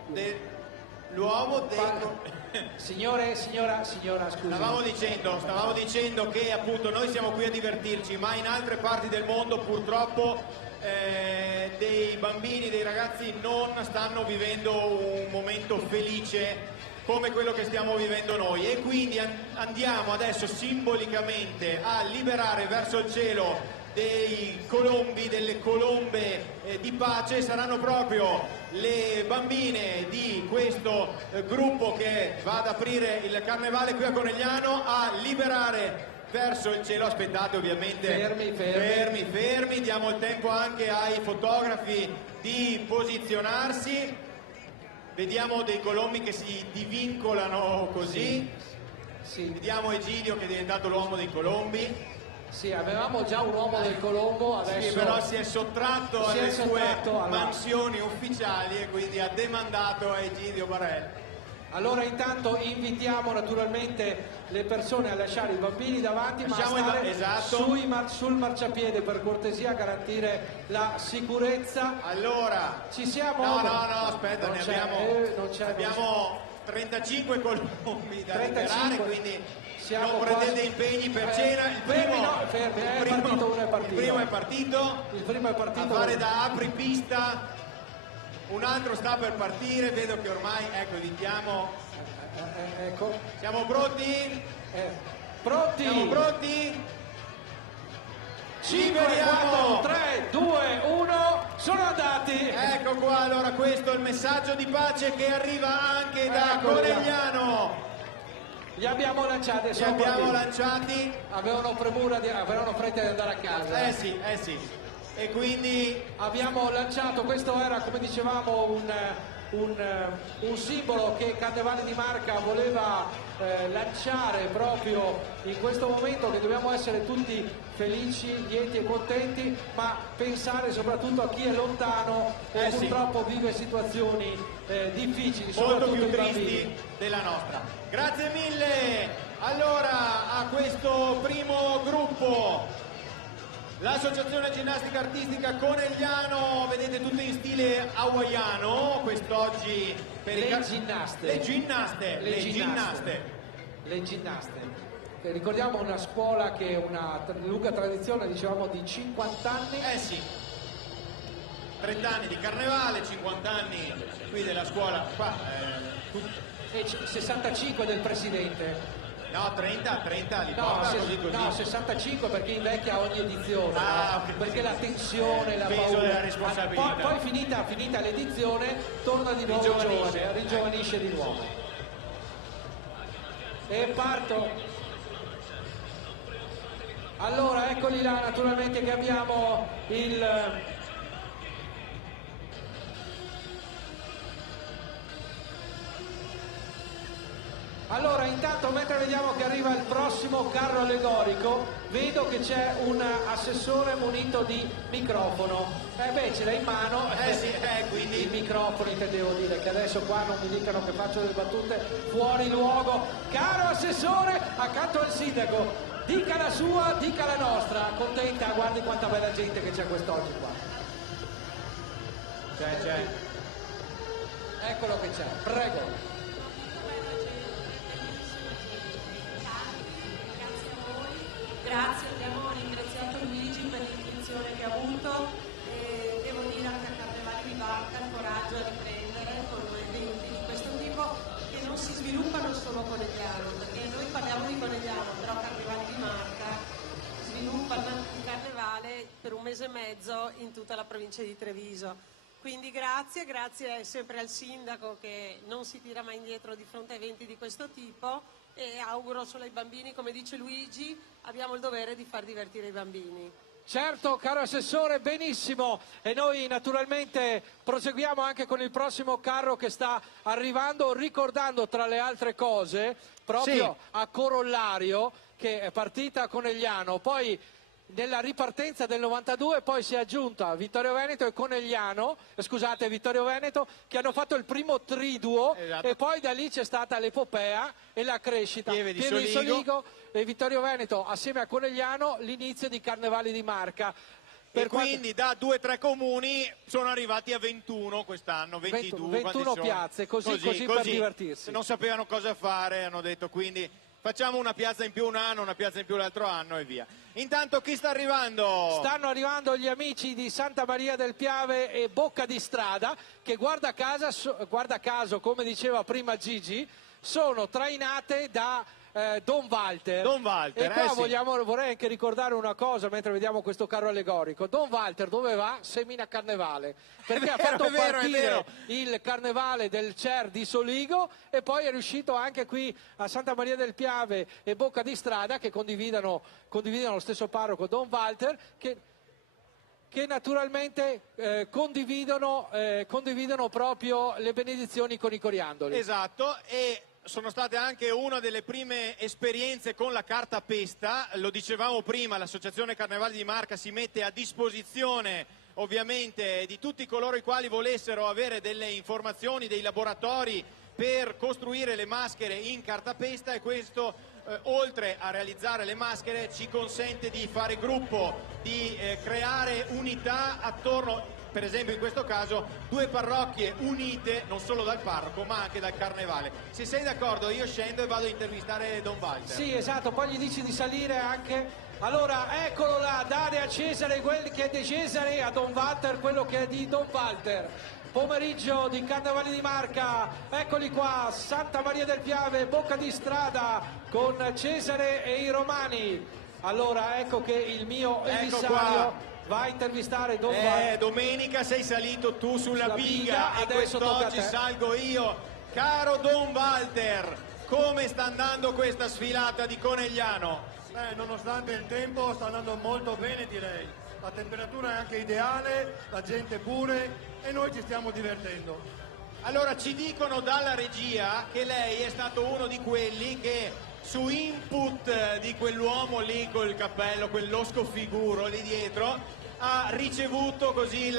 del... Signora, scusi. Stavamo dicendo che appunto noi siamo qui a divertirci, ma in altre parti del mondo purtroppo dei bambini, dei ragazzi non stanno vivendo un momento felice come quello che stiamo vivendo noi, e quindi andiamo adesso simbolicamente a liberare verso il cielo dei colombi, delle colombe di pace. Saranno proprio le bambine di questo gruppo che va ad aprire il carnevale qui a Conegliano a liberare verso il cielo. Aspettate, ovviamente, fermi, diamo il tempo anche ai fotografi di posizionarsi. Vediamo dei colombi che si divincolano così. Sì. Vediamo Egidio che è diventato l'uomo dei colombi. Sì, avevamo già un uomo del Colombo, adesso... Sì, però si è sottratto alle sue alla... mansioni ufficiali e quindi ha demandato a Egidio Barelli. Allora intanto invitiamo naturalmente le persone a lasciare i bambini davanti, Lasciamo ma a stare esatto. sul marciapiede per cortesia, garantire la sicurezza. Allora, ci siamo... No, aspetta, non ne c'è, abbiamo 35 colombi da 35. liberare, quindi siamo non prendete quasi... impegni per cena. Il primo è partito a fare da apripista. Un altro sta per partire, vedo che ormai, ecco, evitiamo. Ecco. Siamo pronti? Pronti? Siamo pronti? 5, 4, 3, 2, 1, sono andati! Ecco qua, allora questo è il messaggio di pace che arriva anche da Conegliano. Li abbiamo lanciati, avevano fretta di andare a casa. Eh sì. E quindi abbiamo lanciato, questo era, come dicevamo, un simbolo che Carnevale di Marca voleva lanciare proprio in questo momento, che dobbiamo essere tutti felici, lieti e contenti, ma pensare soprattutto a chi è lontano e purtroppo vive situazioni difficili, molto più i tristi bambini. della nostra. Grazie mille. Allora, a questo primo gruppo, l'Associazione Ginnastica Artistica Conegliano, vedete tutte in stile hawaiano quest'oggi per le ginnaste. Ricordiamo una scuola che ha una lunga tradizione, dicevamo, di 50 anni. Sì, 30 anni di carnevale, 50 anni qui della scuola qua, e 65 del presidente. No, 30 li porta così. No, 65 perché invecchia ogni edizione, okay. Perché la tensione, la peso paura, della responsabilità. Poi finita l'edizione torna di nuovo giovane, ringiovanisce di nuovo. E parto. Allora, eccoli là, naturalmente che abbiamo il... Allora, intanto mentre vediamo che arriva il prossimo carro allegorico, vedo che c'è un assessore munito di microfono. Ce l'ha in mano. Quindi il microfono, intendevo dire, che adesso qua non mi dicano che faccio delle battute fuori luogo. Caro assessore, accanto al sindaco. dica la sua, dica la nostra, contenta, guardi quanta bella gente che c'è quest'oggi qua. C'è. Eccolo che c'è, prego. Grazie, abbiamo ringraziato Luigi per l'intuizione che ha avuto e devo dire anche a Carnevali di Marca il coraggio a riprendere con eventi di questo tipo che non si sviluppano solo a Conegliano, perché noi parliamo di Conegliano, però Carnevali di Marca sviluppa il carnevale per un mese e mezzo in tutta la provincia di Treviso. Quindi grazie sempre al sindaco che non si tira mai indietro di fronte a eventi di questo tipo e auguro solo ai bambini, come dice Luigi, abbiamo il dovere di far divertire i bambini. Certo, caro assessore, benissimo, e noi naturalmente proseguiamo anche con il prossimo carro che sta arrivando, ricordando tra le altre cose proprio a corollario che è partita a Conegliano, poi nella ripartenza del 92 poi si è aggiunta Vittorio Veneto e Vittorio Veneto che hanno fatto il primo triduo, esatto. E poi da lì c'è stata l'epopea e la crescita. Pieve di Soligo e Vittorio Veneto assieme a Conegliano l'inizio di Carnevali di Marca. Quindi da 2-3 comuni sono arrivati a 21 quest'anno, 21 piazze, così per divertirsi. Non sapevano cosa fare, hanno detto quindi facciamo una piazza in più un anno, una piazza in più l'altro anno e via. Intanto chi sta arrivando? Stanno arrivando gli amici di Santa Maria del Piave e Bocca di Strada che guarda caso, come diceva prima Gigi, sono trainate da Don Walter. E qua vorrei anche ricordare una cosa mentre vediamo questo carro allegorico. Don Walter dove va? Semina carnevale, perché ha fatto partire il carnevale del CER di Soligo e poi è riuscito anche qui a Santa Maria del Piave e Bocca di Strada che condividono lo stesso parroco Don Walter che naturalmente condividono proprio le benedizioni con i coriandoli. Esatto, e sono state anche una delle prime esperienze con la carta pesta, lo dicevamo prima, l'associazione Carnevali di Marca si mette a disposizione ovviamente di tutti coloro i quali volessero avere delle informazioni, dei laboratori per costruire le maschere in cartapesta e questo oltre a realizzare le maschere ci consente di fare gruppo, di creare unità attorno, per esempio in questo caso, 2 parrocchie unite non solo dal parroco ma anche dal carnevale. Se sei d'accordo io scendo e vado a intervistare Don Walter. Sì, esatto, poi gli dici di salire anche. Allora, eccolo là, dare a Cesare quel che è di Cesare, a Don Walter quello che è di Don Walter. Pomeriggio di Carnevali di Marca, eccoli qua, Santa Maria del Piave, Bocca di Strada con Cesare e i Romani. Allora, ecco che il mio emissario va a intervistare Don Walter. Domenica sei salito tu sulla biga e adesso quest'oggi salgo io. Caro Don Walter, come sta andando questa sfilata di Conegliano? Nonostante il tempo sta andando molto bene, direi. La temperatura è anche ideale, la gente pure e noi ci stiamo divertendo. Allora ci dicono dalla regia che lei è stato uno di quelli che su input di quell'uomo lì col cappello, quell'osco figuro lì dietro, ha ricevuto così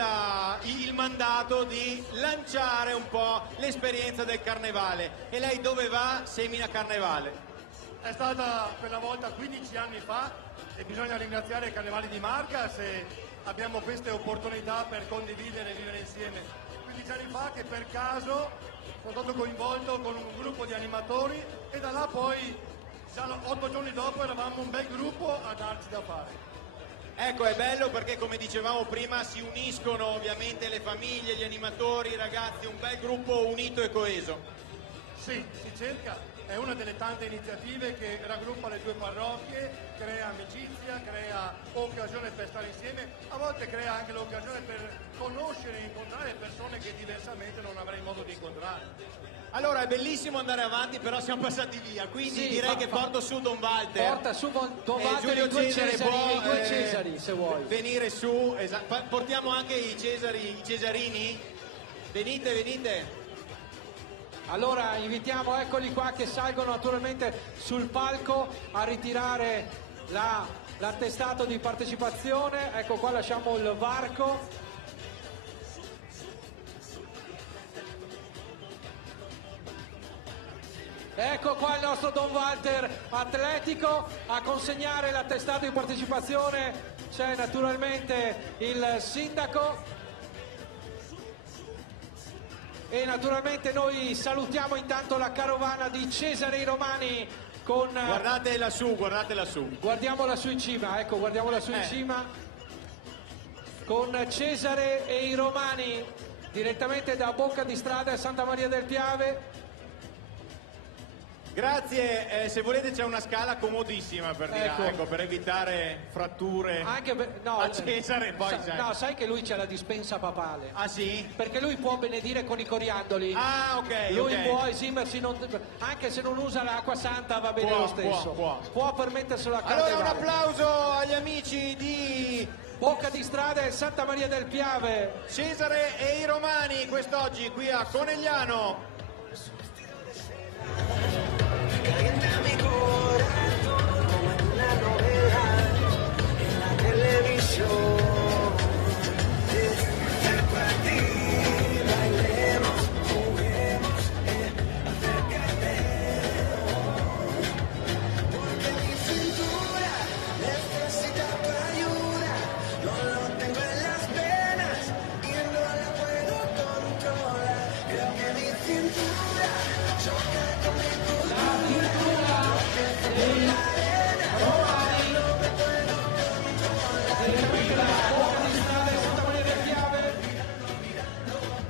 il mandato di lanciare un po' l'esperienza del carnevale. E lei dove va? Semina carnevale. È stata quella volta 15 anni fa e bisogna ringraziare i Carnevali di Marca se abbiamo queste opportunità per condividere e vivere insieme. 15 anni fa che per caso sono stato coinvolto con un gruppo di animatori e da là poi, già 8 giorni dopo, eravamo un bel gruppo a darci da fare. Ecco, è bello perché come dicevamo prima si uniscono ovviamente le famiglie, gli animatori, i ragazzi, un bel gruppo unito e coeso. Sì, si cerca. È una delle tante iniziative che raggruppa le 2 parrocchie, crea amicizia, crea occasione per stare insieme, a volte crea anche l'occasione per conoscere e incontrare persone che diversamente non avrei modo di incontrare. Allora è bellissimo andare avanti, però siamo passati via, quindi direi che porto su Don Walter. Porta su Don Walter Giulio i 2 Cesare Cesari, i 2 Cesari se vuoi. Venire su, portiamo anche i Cesarini? Venite. Allora invitiamo, eccoli qua che salgono naturalmente sul palco a ritirare l'attestato di partecipazione. Ecco qua, lasciamo il varco. Ecco qua il nostro Don Walter Atletico a consegnare l'attestato di partecipazione. C'è naturalmente il sindaco e naturalmente noi salutiamo intanto la carovana di Cesare i Romani con... Guardate lassù, guardate lassù. Guardiamo lassù in cima, ecco, guardiamo lassù in cima con Cesare e i Romani direttamente da Bocca di Strada a Santa Maria del Piave. Grazie, se volete c'è una scala comodissima per tirare, ecco, per evitare fratture anche no, a Cesare. Poi no, sai che lui c'è la dispensa papale. Ah sì? Perché lui può benedire con i coriandoli. Ah, ok. Lui può esimersi, anche se non usa l'acqua santa va bene lo stesso. Può permetterselo a Carnevale. Allora un applauso agli amici di Bocca di Strada e Santa Maria del Piave. Cesare e i Romani quest'oggi qui a Conegliano. Calienta mi corazón como en una novela en la televisión. Acerco a ti, bailemos, juguemos, acércate. Porque mi cintura necesita tu ayuda. No lo tengo en las venas y no la puedo controlar. Creo que mi cintura choca con mi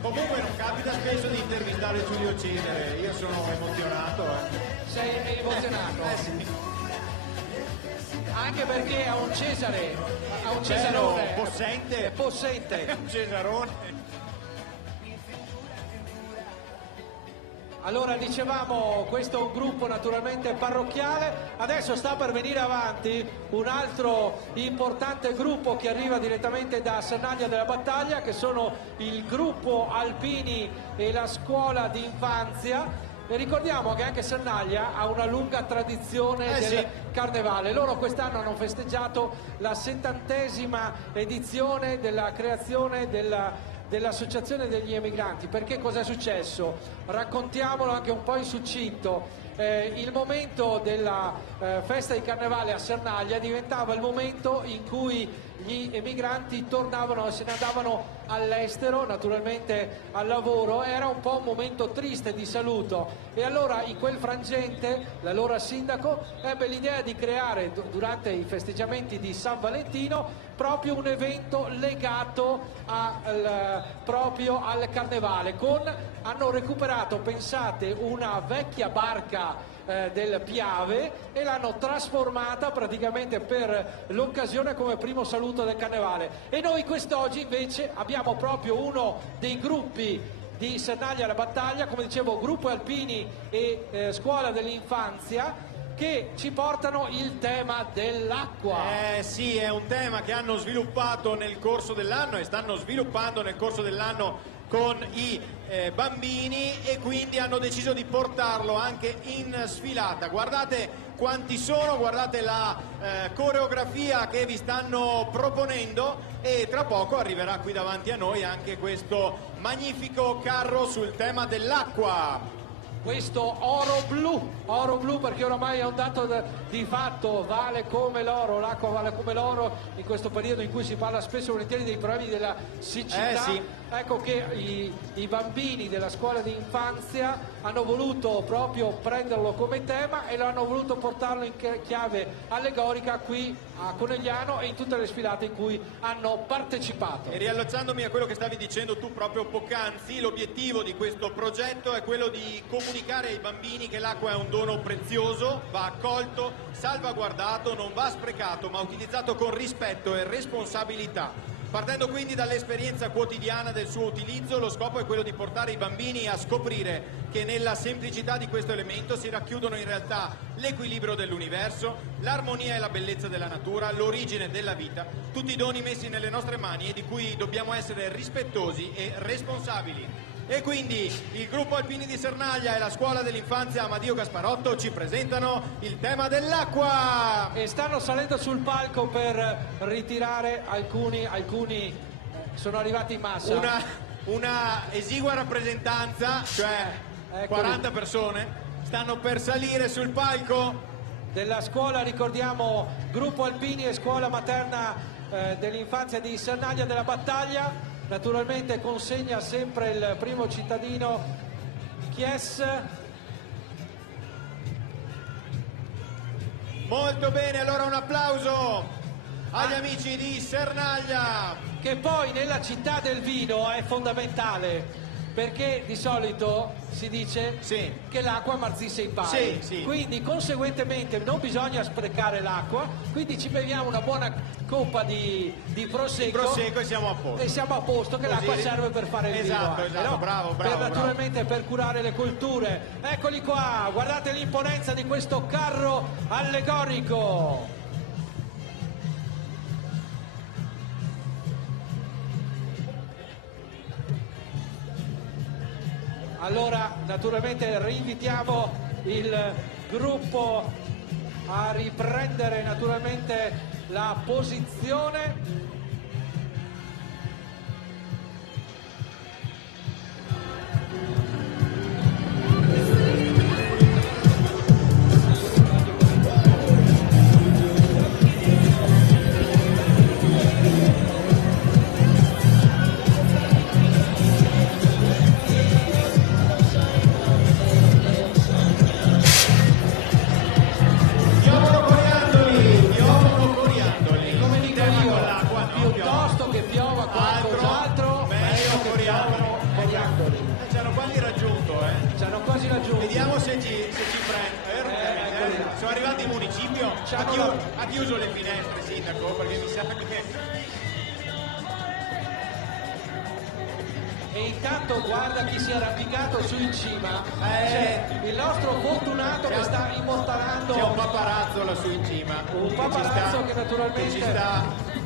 Comunque non capita spesso di intervistare Giulio Cesare, io sono emozionato. Sei emozionato? Sì. Anche perché ha un Cesarone possente. Possente. Un Cesarone. Allora dicevamo, questo è un gruppo naturalmente parrocchiale, adesso sta per venire avanti un altro importante gruppo che arriva direttamente da Sernaglia della Battaglia, che sono il gruppo Alpini e la scuola di infanzia. E ricordiamo che anche Sernaglia ha una lunga tradizione del carnevale. Loro quest'anno hanno festeggiato la 70ª edizione della creazione dell'Associazione degli Emigranti. Perché cosa è successo? Raccontiamolo anche un po' in succinto. Il momento della festa di carnevale a Sernaglia diventava il momento in cui gli emigranti tornavano e se ne andavano all'estero, naturalmente al lavoro. Era un po' un momento triste di saluto e allora in quel frangente l'allora sindaco ebbe l'idea di creare durante i festeggiamenti di San Valentino proprio un evento legato proprio al carnevale. Hanno recuperato, pensate, una vecchia barca del Piave e l'hanno trasformata praticamente per l'occasione come primo saluto del carnevale. E noi quest'oggi invece abbiamo proprio uno dei gruppi di Sernaglia alla Battaglia, come dicevo, gruppo Alpini e scuola dell'infanzia, che ci portano il tema dell'acqua. Sì, è un tema che hanno sviluppato nel corso dell'anno e stanno sviluppando nel corso dell'anno con i bambini, e quindi hanno deciso di portarlo anche in sfilata. Guardate quanti sono, guardate la coreografia che vi stanno proponendo, e tra poco arriverà qui davanti a noi anche questo magnifico carro sul tema dell'acqua. Questo oro blu perché oramai è un dato di fatto, vale come l'oro, l'acqua vale come l'oro in questo periodo in cui si parla spesso e volentieri dei problemi della siccità. Ecco che i bambini della scuola di infanzia hanno voluto proprio prenderlo come tema e lo hanno voluto portarlo in chiave allegorica qui a Conegliano e in tutte le sfilate in cui hanno partecipato. E riallacciandomi a quello che stavi dicendo tu proprio poc'anzi, l'obiettivo di questo progetto è quello di comunicare ai bambini che l'acqua è un dono prezioso, va accolto, salvaguardato, non va sprecato, ma utilizzato con rispetto e responsabilità. Partendo quindi dall'esperienza quotidiana del suo utilizzo, lo scopo è quello di portare i bambini a scoprire che nella semplicità di questo elemento si racchiudono in realtà l'equilibrio dell'universo, l'armonia e la bellezza della natura, l'origine della vita, tutti i doni messi nelle nostre mani e di cui dobbiamo essere rispettosi e responsabili. E quindi il gruppo Alpini di Sernaglia e la scuola dell'infanzia Amadio Gasparotto ci presentano il tema dell'acqua! E stanno salendo sul palco per ritirare alcuni sono arrivati in massa. Una esigua rappresentanza, cioè 40 persone. stanno per salire sul palco della scuola, ricordiamo Gruppo Alpini e Scuola Materna dell'Infanzia di Sernaglia della Battaglia. Naturalmente consegna sempre il primo cittadino Chies. Molto bene, allora un applauso agli amici di Sernaglia. Che poi nella città del vino è fondamentale, perché di solito si dice che l'acqua ammarzisce i pari, quindi conseguentemente non bisogna sprecare l'acqua, quindi ci beviamo una buona coppa di prosecco, e siamo a posto. E siamo a posto, che l'acqua serve per fare il vino. Anche, no? bravo, naturalmente per curare le colture. Eccoli qua, guardate l'imponenza di questo carro allegorico. Allora naturalmente rinvitiamo il gruppo a riprendere naturalmente la posizione. Vediamo se ci prende. Sono arrivati in municipio, ha chiuso le finestre, sindaco, perché mi sa che... E intanto guarda chi si è arrampicato su in cima, il nostro fortunato che sta immortalando. C'è un paparazzo lassù in cima, un paparazzo che naturalmente ci sta.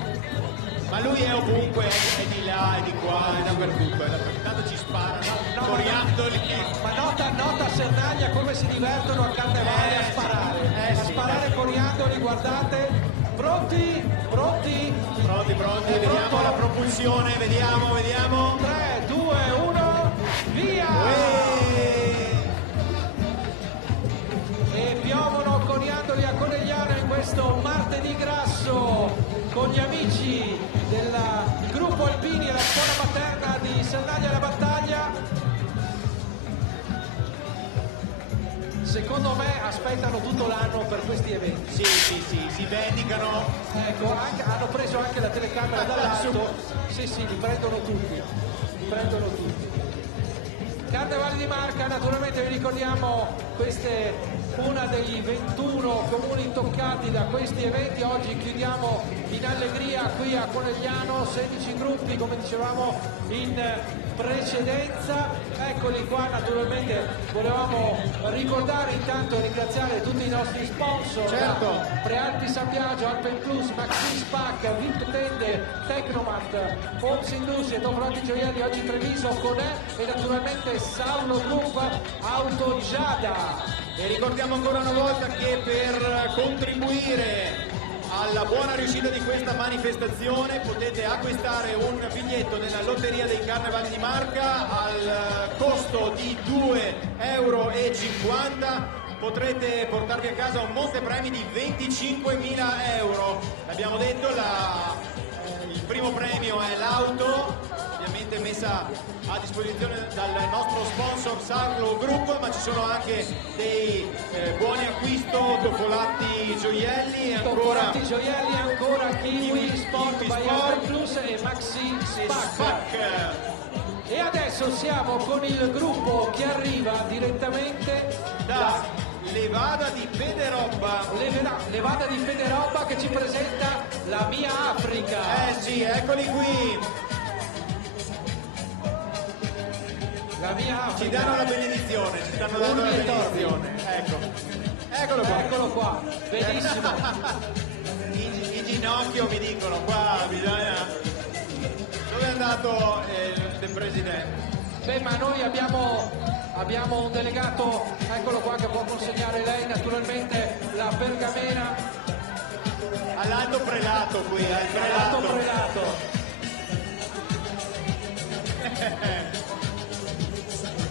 Ma lui è ovunque, è di là, è di qua, è dappertutto, tanto ci sparano, coriandoli. Ma nota Sernaglia come si divertono a carnevale a sparare, sparare coriandoli, guardate, pronti, vediamo la propulsione, vediamo. 3, 2, 1, via! E piovono coriandoli a Conegliano in questo martedì grasso con gli amici del gruppo Alpini e la scuola materna di Sernaglia alla Battaglia. Secondo me aspettano tutto l'anno per questi eventi. Sì, si vendicano. Ecco, hanno preso anche la telecamera dall'alto. Sì, li prendono tutti. Carnevale di Marca, naturalmente vi ricordiamo una dei 21 comuni toccati da questi eventi. Oggi chiudiamo in allegria qui a Conegliano, 16 gruppi come dicevamo in precedenza. Eccoli qua, naturalmente volevamo ricordare intanto e ringraziare tutti i nostri sponsor, Prealpi San Biagio, Alpen Plus, Maxi Spac, VIP Tende, Tecnomat, Homes Industria, Tofronti Gioielli, oggi Treviso, Conè e naturalmente Saulo Group Auto Giada. E ricordiamo ancora una volta che per contribuire alla buona riuscita di questa manifestazione potete acquistare un biglietto nella lotteria dei Carnevali di Marca al costo di €2,50. Potrete portarvi a casa un montepremi di €25.000. L'abbiamo detto, il primo premio è l'auto, ovviamente messa a disposizione dal nostro sponsor Saulo Group, ma ci sono anche dei buoni acquisto, Toffolatti Gioielli, ancora Kiwi Sport by Alpen Plus e Maxi Spac. E adesso siamo con il gruppo che arriva direttamente da Levada di Federobba. Levada di Federobba che ci presenta la mia Africa. Sì, eccoli qui. La mia Africa. Ci danno la benedizione, ci stanno dando la benedizione. Eccolo qua. Benissimo. In ginocchio mi dicono, qua bisogna... Dove è andato il presidente? Beh, ma noi abbiamo un delegato, eccolo qua, che può consegnare lei naturalmente la pergamena. All'alto prelato qui, All'alto prelato.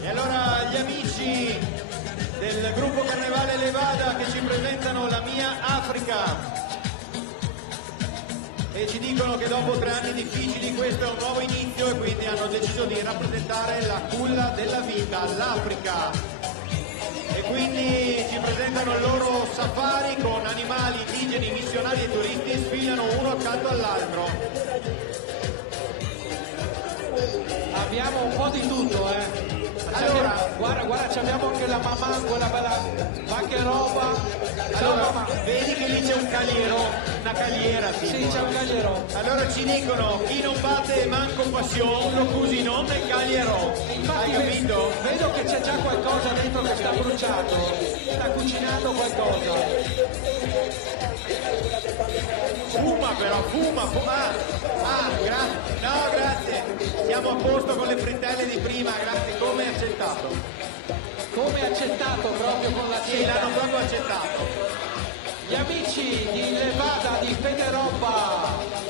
E allora gli amici del gruppo Carnevale Levada che ci presentano La Mia Africa e ci dicono che dopo 3 anni difficili questo è un nuovo inizio e quindi hanno deciso di rappresentare la culla della vita, l'Africa. E quindi ci presentano il loro safari con animali indigeni, missionari e turisti e sfilano uno accanto all'altro. Abbiamo un po' di tutto, Allora, guarda, abbiamo anche la mamma, quella bella, ma che roba. Allora, vedi che lì c'è un caliero, una caliera tipo. Sì, c'è un caliero. Allora ci dicono, chi non batte manco passione, lo cucino nel caliero. Infatti, hai capito? Vedo che c'è già qualcosa dentro che sta bruciando, sta cucinando qualcosa. Fuma però, fuma. Grazie. No, grazie. Siamo a posto con le frittelle di prima, grazie. Come accettato? Come accettato proprio con la Sì, l'hanno proprio accettato. Gli amici di Levada di Federoba.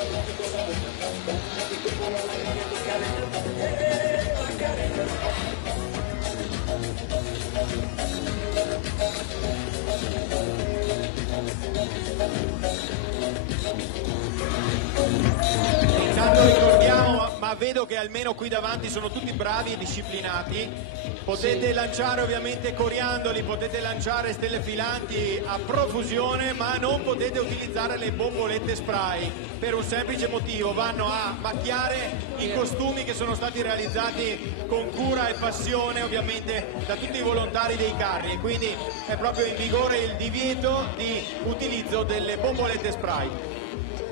Intanto ricordiamo, ma vedo che almeno qui davanti sono tutti bravi e disciplinati. Potete lanciare ovviamente coriandoli, potete lanciare stelle filanti a profusione, ma non potete utilizzare le bombolette spray per un semplice motivo: vanno a macchiare i costumi che sono stati realizzati con cura e passione ovviamente da tutti i volontari dei carri, e quindi è proprio in vigore il divieto di utilizzo delle bombolette spray.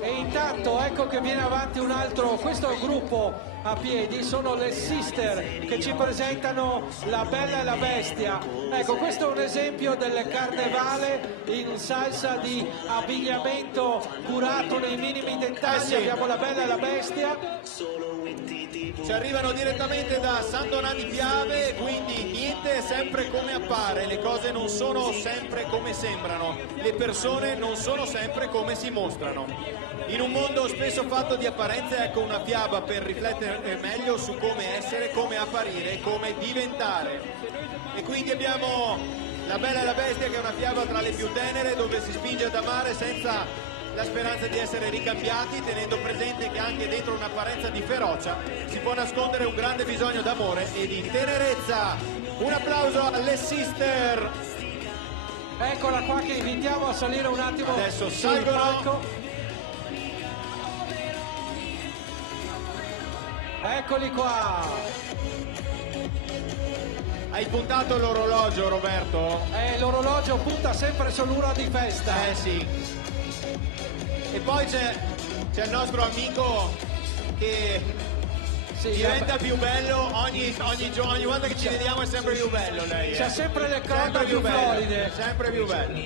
E intanto ecco che viene avanti un altro, questo gruppo a piedi, sono le Sister che ci presentano La Bella e la Bestia. Ecco, questo è un esempio del carnevale in salsa di abbigliamento curato nei minimi dettagli. Sì. Abbiamo La Bella e la Bestia. Ci arrivano direttamente da San Donà di Piave, quindi niente è sempre come appare, le cose non sono sempre come sembrano, le persone non sono sempre come si mostrano. In un mondo spesso fatto di apparenze, ecco una fiaba per riflettere meglio su come essere, come apparire, come diventare. E quindi abbiamo La Bella e la Bestia, che è una fiaba tra le più tenere, dove si spinge ad amare senza la speranza di essere ricambiati, tenendo presente che anche dentro un'apparenza di ferocia si può nascondere un grande bisogno d'amore e di tenerezza. Un applauso alle Sister. Eccola qua che invitiamo a salire un attimo. Adesso sul salgono. palco. Eccoli qua. Hai puntato l'orologio, Roberto? L'orologio punta sempre sull'ora di festa. Sì. E poi c'è il nostro amico che diventa più bello ogni volta che ci vediamo, è sempre più bello lei. C'ha sempre le corna più floride. Sempre più bello.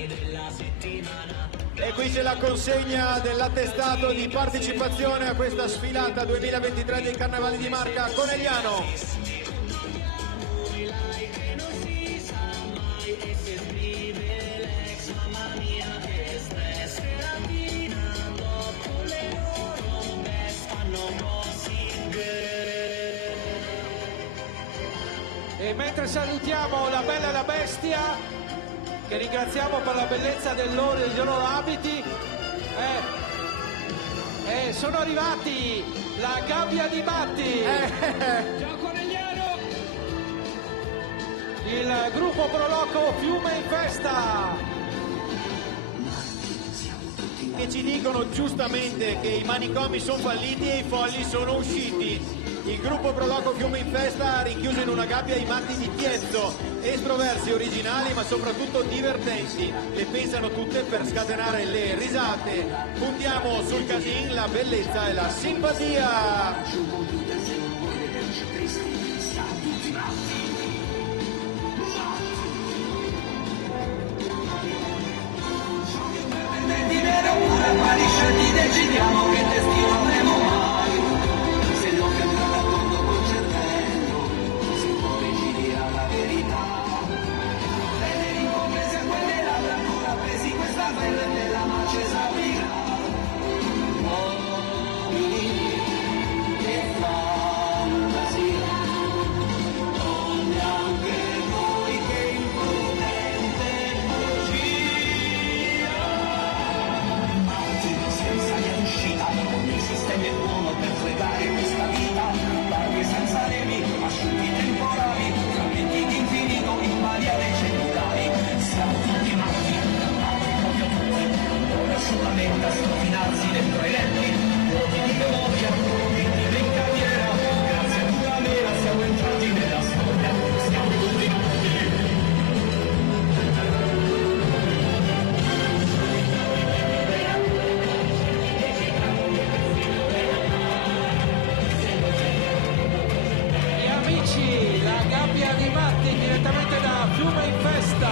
E qui c'è la consegna dell'attestato di partecipazione a questa sfilata 2023 dei Carnevali di Marca Conegliano. E mentre salutiamo La Bella e la Bestia, che ringraziamo per la bellezza dei loro abiti, sono arrivati la Gabbia di Matti, Ciao Conegliano! il gruppo Proloco Fiume in Festa, che ci dicono giustamente che i manicomi sono falliti e i folli sono usciti. Il gruppo Proloco Fiume in Festa ha rinchiuso in una gabbia i matti di Tiezzo, estroversi, originali ma soprattutto divertenti. Le pensano tutte per scatenare le risate. Puntiamo sul casin, la bellezza e la simpatia. Di nero pure apparisce, ti decidiamo che te stimeremo mai. Se lo cantava tutto col cervello, se poi ci dirà la verità. Federico prese quelle labbra ancora presi questa pelle bella ma ci esaurirà. Uomini, che fantasia, donne anche voi che impone direttamente da Fiume in Festa.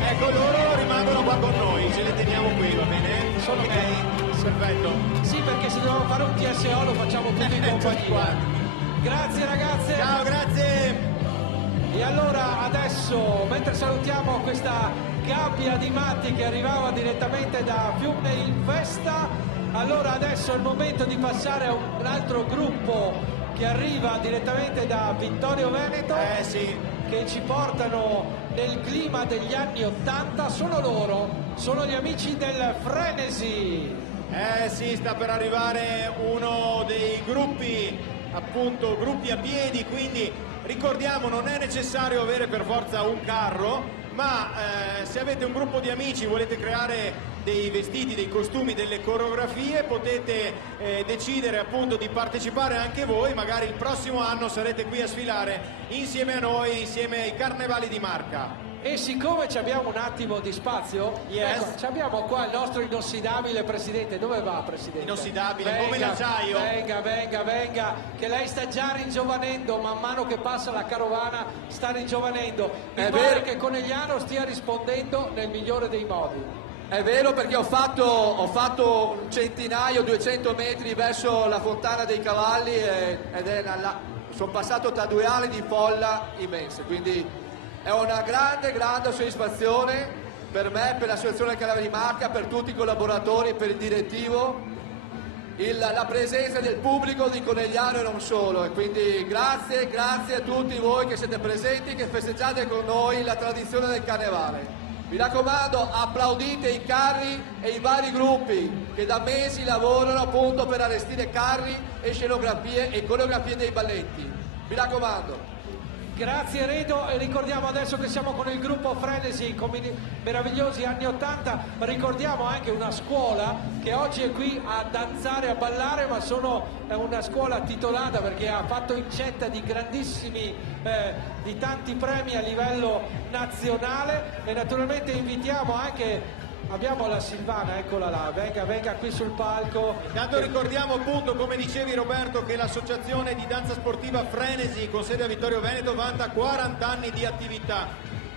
Ecco, loro rimangono qua con noi, ce li teniamo qui, va bene? Sono ok, perfetto. Sì, perché se dobbiamo fare un TSO lo facciamo tutti in compagnia. Grazie ragazze. Ciao, grazie. E allora adesso, mentre salutiamo questa gabbia di matti che arrivava direttamente da Fiume in Festa, allora adesso è il momento di passare a un altro gruppo che arriva direttamente da Vittorio Veneto, che ci portano nel clima degli anni '80. Sono loro, sono gli amici del Frenesi. Sì, sta per arrivare uno dei gruppi, appunto gruppi a piedi, quindi ricordiamo non è necessario avere per forza un carro, ma se avete un gruppo di amici, volete creare dei vestiti, dei costumi, delle coreografie, potete decidere appunto di partecipare anche voi, magari il prossimo anno sarete qui a sfilare insieme a noi, insieme ai Carnevali di Marca. E siccome ci abbiamo un attimo di spazio, ecco, ci abbiamo qua il nostro inossidabile presidente. Dove va, presidente? Inossidabile, come l'acciaio. Venga, che lei sta già ringiovanendo, man mano che passa la carovana sta ringiovanendo. Mi pare che Conegliano stia rispondendo nel migliore dei modi. È vero, perché ho fatto un centinaio, 200 metri verso la Fontana dei Cavalli sono passato tra 2 ali di folla immense, quindi è una grande soddisfazione per me, per l'associazione Carnevali di Marca, per tutti i collaboratori, per il direttivo, la presenza del pubblico di Conegliano e non solo, e quindi grazie a tutti voi che siete presenti, che festeggiate con noi la tradizione del Carnevale. Mi raccomando, applaudite i carri e i vari gruppi che da mesi lavorano appunto per allestire carri e scenografie e coreografie dei balletti. Mi raccomando. Grazie Redo, e ricordiamo adesso che siamo con il gruppo Frenesi, con i meravigliosi anni '80, ma ricordiamo anche una scuola che oggi è qui a danzare, a ballare, ma è una scuola titolata perché ha fatto incetta di grandissimi, di tanti premi a livello nazionale, e naturalmente invitiamo anche... Abbiamo la Silvana, eccola là, venga qui sul palco. Intanto ricordiamo appunto, come dicevi Roberto, che l'associazione di danza sportiva Frenesi con sede a Vittorio Veneto vanta 40 anni di attività.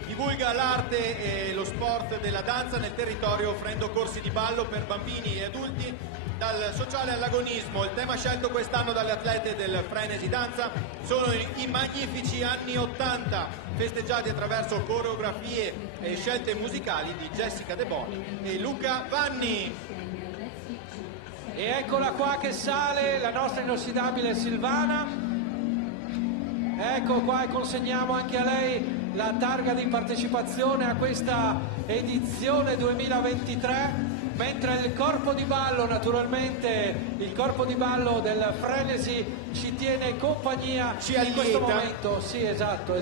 Divulga l'arte e lo sport della danza nel territorio offrendo corsi di ballo per bambini e adulti, dal sociale all'agonismo. Il tema scelto quest'anno dalle atlete del Frenesi Danza sono i magnifici anni '80, festeggiati attraverso coreografie e scelte musicali di Jessica De Boni e Luca Vanni. E eccola qua che sale la nostra inossidabile Silvana. Ecco qua, e consegniamo anche a lei la targa di partecipazione a questa edizione 2023. Mentre il corpo di ballo, naturalmente, il corpo di ballo del Frenesi ci tiene compagnia in questo momento. Sì, esatto.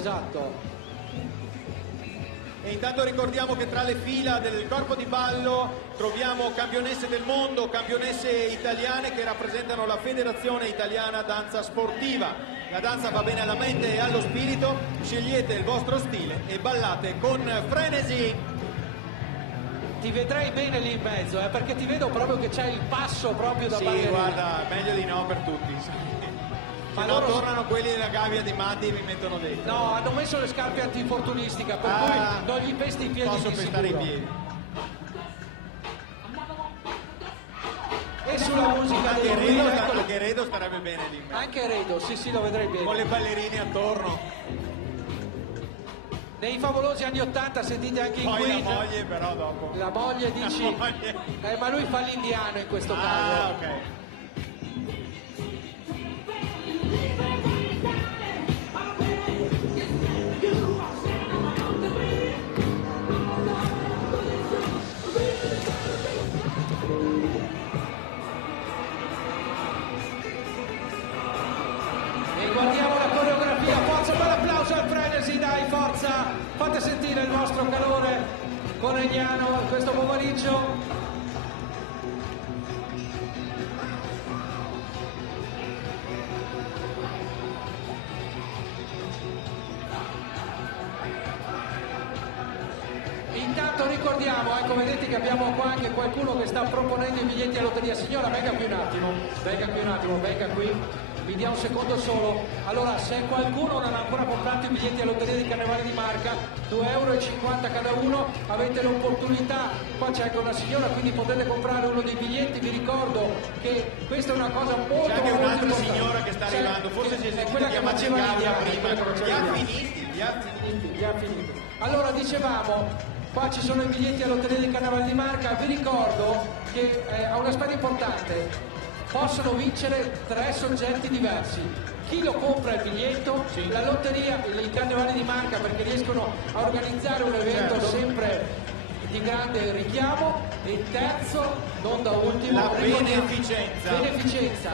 E intanto ricordiamo che tra le fila del corpo di ballo troviamo campionesse del mondo, campionesse italiane che rappresentano la Federazione Italiana Danza Sportiva. La danza va bene alla mente e allo spirito, scegliete il vostro stile e ballate con Frenesi. Ti vedrei bene lì in mezzo, perché ti vedo proprio che c'hai il passo proprio da ballerina. Sì, guarda, meglio di no per tutti. Ma loro tornano quelli della gabbia di matti e mi mettono dentro. No, hanno messo le scarpe antinfortunistica, per cui non gli pesti i piedi. Posso pestare i piedi. E sulla musica anche Redo starebbe bene lì. Anche Redo, sì, lo vedrei bene. Con le ballerine attorno. Nei favolosi anni '80 sentite anche in Poi quiz. la moglie però dopo. La moglie dici? La moglie. Ma lui fa l'indiano in questo caso. Ok. E guardiamo la coreografia, forza per l'applauso al Frenesi, dai, forza, fate sentire il vostro calore conegliano questo pomeriggio. Intanto ricordiamo, ecco, vedete che abbiamo qua anche qualcuno che sta proponendo i biglietti a lotteria. Signora, venga qui un attimo, venga qui. mi dia un secondo solo. Allora, se qualcuno non ha ancora comprato i biglietti alla Lotteria di Carnevale di Marca, 2,50 € cada uno, avete l'opportunità, qua c'è anche una signora, quindi potete comprare uno dei biglietti. Vi ricordo che questa è una cosa molto c'è anche un'altra importante. signora che sta arrivando, forse si è sentita quella che chiamata in faceva causa Lidia, prima. Li ha finiti. Allora, dicevamo, qua ci sono i biglietti alla Lotteria di Carnevale di Marca. Vi ricordo che ha un aspetto importante: possono vincere 3 soggetti diversi. Chi lo compra il biglietto, la lotteria, i Carnevali di Marca, perché riescono a organizzare un evento sempre di grande richiamo. E terzo, non da ultimo, la beneficenza.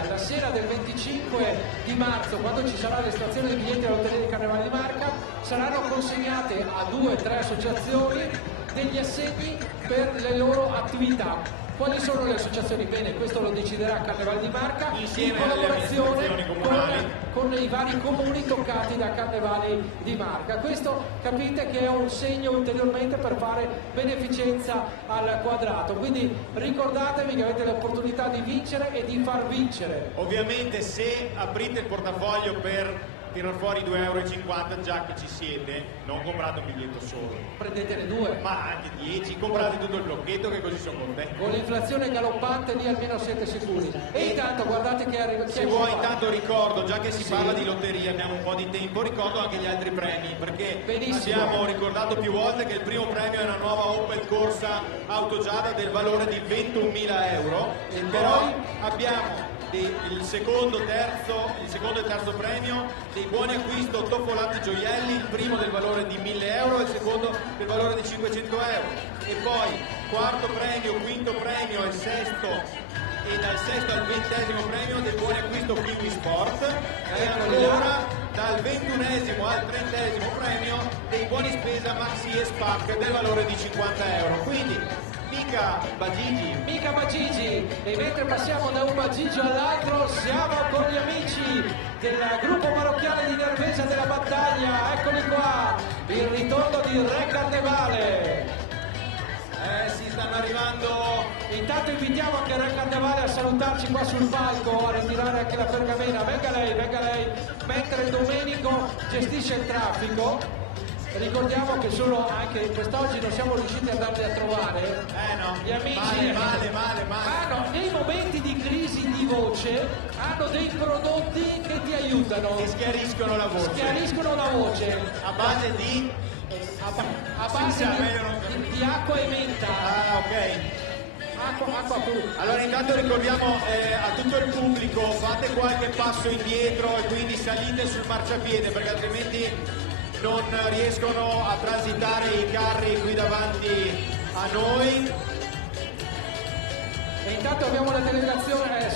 La sera del 25 di marzo, quando ci sarà l'estrazione dei biglietti alla Lotteria di Carnevale di Marca, saranno consegnate a 2 o 3 associazioni degli assegni per le loro attività. Quali sono le associazioni? Bene, questo lo deciderà Carnevale di Marca insieme in collaborazione alle amministrazioni comunali con i vari comuni toccati da Carnevali di Marca. Questo capite che è un segno ulteriormente per fare beneficenza al quadrato. Quindi ricordatevi che avete l'opportunità di vincere e di far vincere. Ovviamente se aprite il portafoglio per tirar fuori 2,50 € già che ci siete, non comprate un biglietto solo. Prendetene 2. Ma anche 10, comprate tutto il blocchetto che così sono contenti. Con l'inflazione galoppante lì almeno siete sicuri. E intanto guardate che arriva. Se vuoi intanto ricordo, già che si parla di lotteria, abbiamo un po' di tempo, ricordo anche gli altri premi, perché abbiamo ricordato più volte che il primo premio è una nuova Opel Corsa Autogiada del valore di 21.000 €, però abbiamo il secondo e terzo premio dei buoni acquisto Toffolatti Gioielli, il primo del valore di 1.000 € e il secondo del valore di 500 €, e poi quarto premio, quinto premio e sesto, e dal sesto al 20° premio del buoni acquisto Kiwi Sport, e ancora dal 21° al 30° premio dei buoni spesa Maxi e Spac del valore di 50 €. Quindi mica Bagigi. E mentre passiamo da un Bagigio all'altro, siamo con gli amici del gruppo parrocchiale di Nervesa della Battaglia. Eccoli qua, il ritorno di Re Carnevale. Si stanno arrivando. Intanto invitiamo anche Re Carnevale a salutarci qua sul palco, a ritirare anche la pergamena. Venga lei, mentre Domenico gestisce il traffico. Ricordiamo che solo anche quest'oggi non siamo riusciti ad andarli a trovare. Gli amici male. nei momenti di crisi di voce hanno dei prodotti che ti aiutano. Che schiariscono la voce. A base di acqua e menta. Acqua pure. Allora intanto ricordiamo a tutto il pubblico, fate qualche passo indietro e quindi salite sul marciapiede, perché altrimenti non riescono a transitare i carri qui davanti a noi. E intanto abbiamo la delegazione.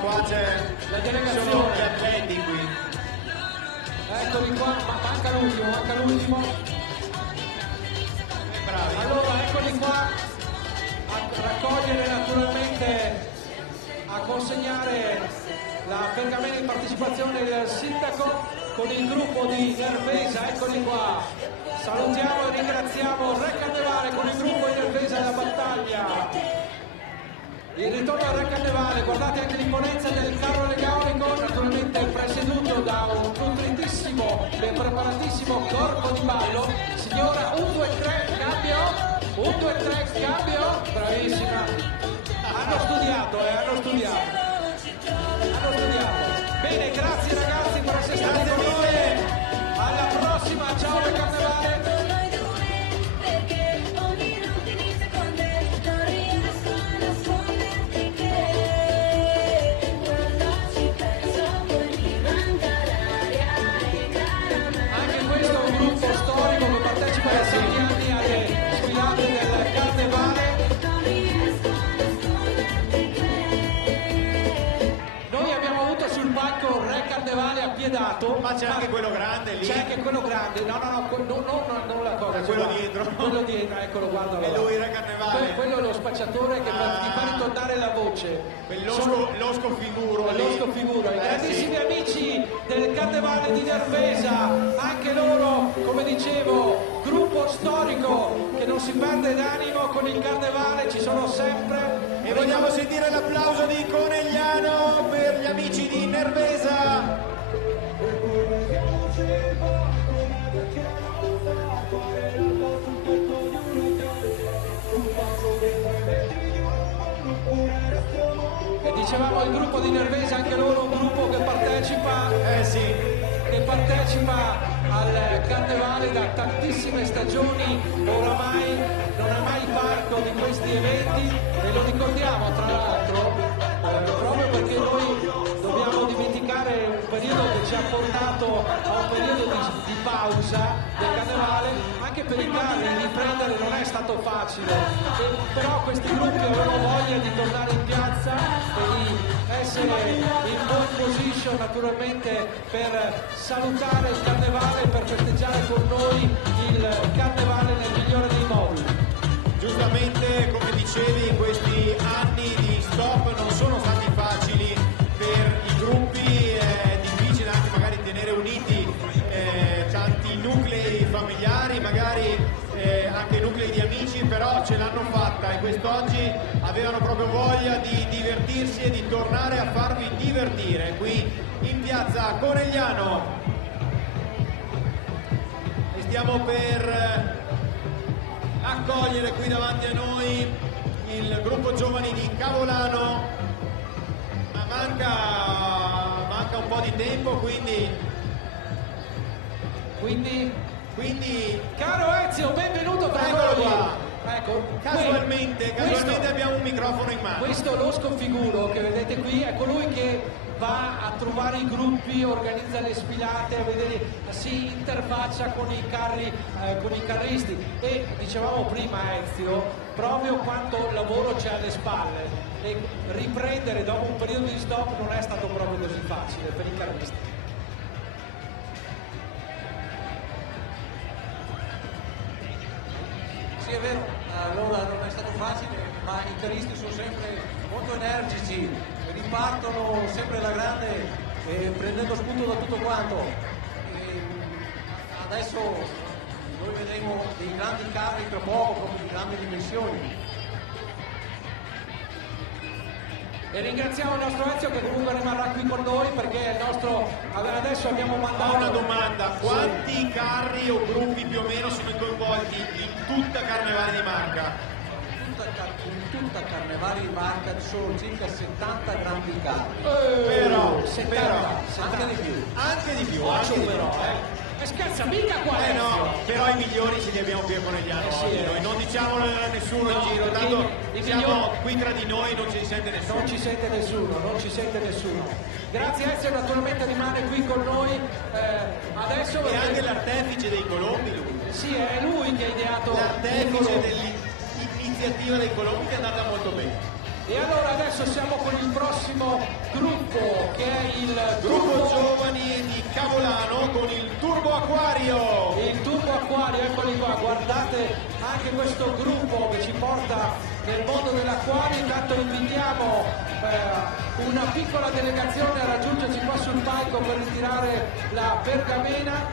Qua c'è la delegazione. Sono gli atleti qui. Eccoli qua, manca l'ultimo. Bravi. Allora eccoli qua a raccogliere, naturalmente a consegnare la pergamena in partecipazione del sindaco con il gruppo di Nervesa. Eccoli qua, salutiamo e ringraziamo Re Carnevale con il gruppo di Nervesa della Battaglia. Il ritorno al Re Carnevale, guardate anche l'imponenza del carro allegorico, naturalmente presieduto da un nutritissimo e preparatissimo corpo di ballo. Signora, 1, 2, 3, cambio, 1, 2, 3, cambio, bravissima. Hanno studiato. Bene, grazie ragazzi per essere stati con noi. Alla prossima, ciao Re Carnevale. Anche questo è un gruppo storico che partecipa da 7 anni alle sfilate del Carnevale. Noi abbiamo avuto sul palco Re Carnevale appiedato. Ma c'è anche quello grande lì. C'è anche quello grande, no, non la cosa. Quello dietro. Quello dietro, eccolo, guarda. E lui Re Carnevale. Quello è lo spacciatore che ti fa ritornare la voce. L'osco figuro. I grandissimi amici del Carnevale di Nervesa, anche loro, come dicevo, gruppo storico che non si perde d'animo con il carnevale, ci sono sempre. E vogliamo sentire l'applauso di Conegliano per gli amici di Nervesa. E dicevamo il gruppo di Nervesa, anche loro un gruppo che partecipa al carnevale da tantissime stagioni, oramai non è mai parco di questi eventi, e lo ricordiamo tra l'altro proprio perché noi dobbiamo dimenticare un periodo che ci ha portato a un periodo di pausa del carnevale. Anche per i carri riprendere non è stato facile, però questi gruppi avevano voglia di tornare in piazza e di essere in pole position naturalmente per salutare il carnevale e per festeggiare con noi il carnevale nel migliore dei modi. Giustamente, come dicevi, questi anni di stop non sono stati facili per i gruppi, è difficile anche magari tenere uniti tanti nuclei familiari, magari anche nuclei di amici, però ce l'hanno fatta e quest'oggi avevano proprio voglia di divertirsi e di tornare a farvi divertire qui in piazza Conegliano. E stiamo per accogliere qui davanti a noi il gruppo giovani di Cavolano, ma manca un po' di tempo, quindi caro Ezio, benvenuto per eccolo noi. qua. Ecco, Casualmente abbiamo un microfono in mano. Questo lo sconfiguro che vedete qui è colui che va a trovare i gruppi, organizza le sfilate, si interfaccia con i carri, con i carristi, e dicevamo prima Ezio proprio quanto lavoro c'è alle spalle, e riprendere dopo un periodo di stop non è stato proprio così facile per i carristi. Sì, è vero, allora non è stato facile, ma i carristi sono sempre molto energici, ripartono sempre alla grande, prendendo spunto da tutto quanto. Adesso noi vedremo dei grandi carri tra poco, proprio di grandi dimensioni. E ringraziamo il nostro Ezio che comunque rimarrà qui con noi, perché adesso abbiamo mandato una domanda: quanti carri o gruppi più o meno sono coinvolti in tutta Carnevale di Marca? In tutta Carnevale di Marca ci sono circa 70 grandi carri. Però, anche di più. Scherza mica qua! No, però i migliori ce li abbiamo qui a Conegliano oggi. Noi non diciamolo a nessuno in giro, tanto siamo qui tra di noi, non ci sente nessuno. Non ci sente nessuno. Grazie Ezio, naturalmente rimane qui con noi adesso. E anche l'artefice dei colombi, lui. Sì, è lui che ha ideato l'artefice dell'iniziativa dei colombi, che è andata molto bene. E allora adesso siamo con il prossimo gruppo, che è il gruppo giovani di Cavolano con il Turbo Acquario. Il Turbo Acquario, eccoli qua, guardate anche questo gruppo che ci porta nel mondo dell'acquario. Intanto invitiamo una piccola delegazione a raggiungerci qua sul palco per ritirare la pergamena,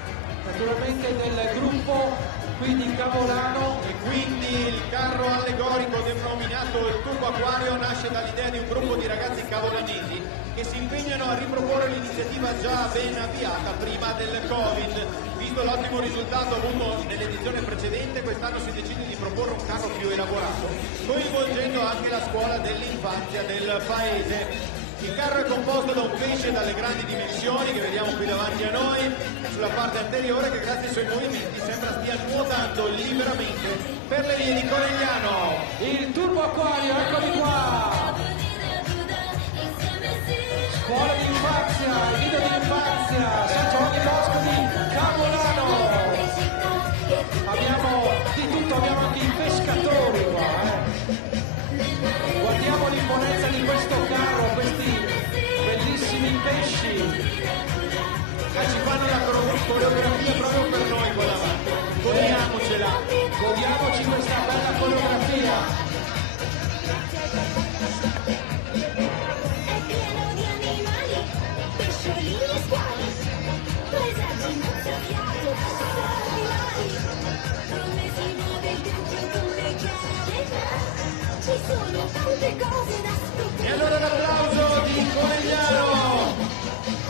naturalmente del gruppo qui di Cavolano. E quindi il carro allegorico denominato il Turbo Acquario nasce dall'idea di un gruppo di ragazzi cavolanesi che si impegnano a riproporre l'iniziativa già ben avviata prima del Covid. Visto l'ottimo risultato avuto nell'edizione precedente, quest'anno si decide di proporre un carro più elaborato, coinvolgendo anche la scuola dell'infanzia del paese. Il carro è composto da un pesce dalle grandi dimensioni che vediamo qui davanti a noi, sulla parte anteriore, che grazie ai suoi movimenti sembra stia nuotando liberamente per le vie di Conegliano. Il Turbo Acquario, eccoli qua! Scuola di infanzia, video di infanzia, San Giovanni Bosco di Cavolano! Abbiamo di tutto, abbiamo anche i pescatori qua, Guardiamo l'imponenza di questo carro, questi bellissimi pesci che ci fanno la coreografia proprio per noi qua davanti. Godiamocela, godiamoci questa bella coreografia. È pieno di animali, pesciolini e squali, paesaggi mozzafiato, animali, come si muove il ghiaccio con le E allora l'applauso di Conegliano.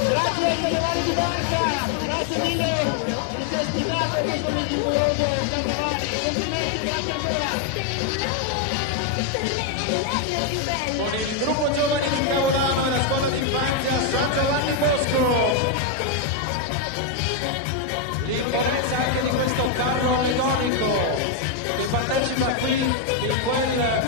Grazie ai Carnevali di Barca, grazie mille di chi ha ospitato questo 22esimo Carnevali, complimenti, grazie ancora. Con il gruppo giovani di Cavolano e la scuola d'infanzia San Giovanni Bosco. L'imponenza anche di questo carro allegorico che partecipa qui in quel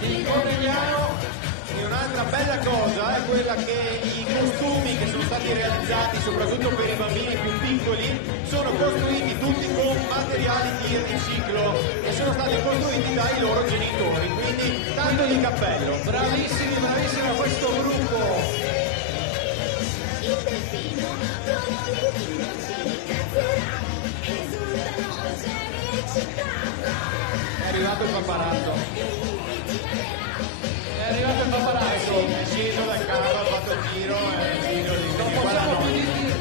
di Conegliano. E un'altra bella cosa è quella che i costumi che sono stati realizzati soprattutto per i bambini più piccoli sono costruiti tutti con materiali di riciclo e sono stati costruiti dai loro genitori, quindi tanto di cappello. Bravissimi, bravissimi a questo gruppo. È arrivato il paparazzo. È arrivato il paparazzo. È sceso dal carro, ha fatto il giro e è sceso di Non possiamo più dirgli,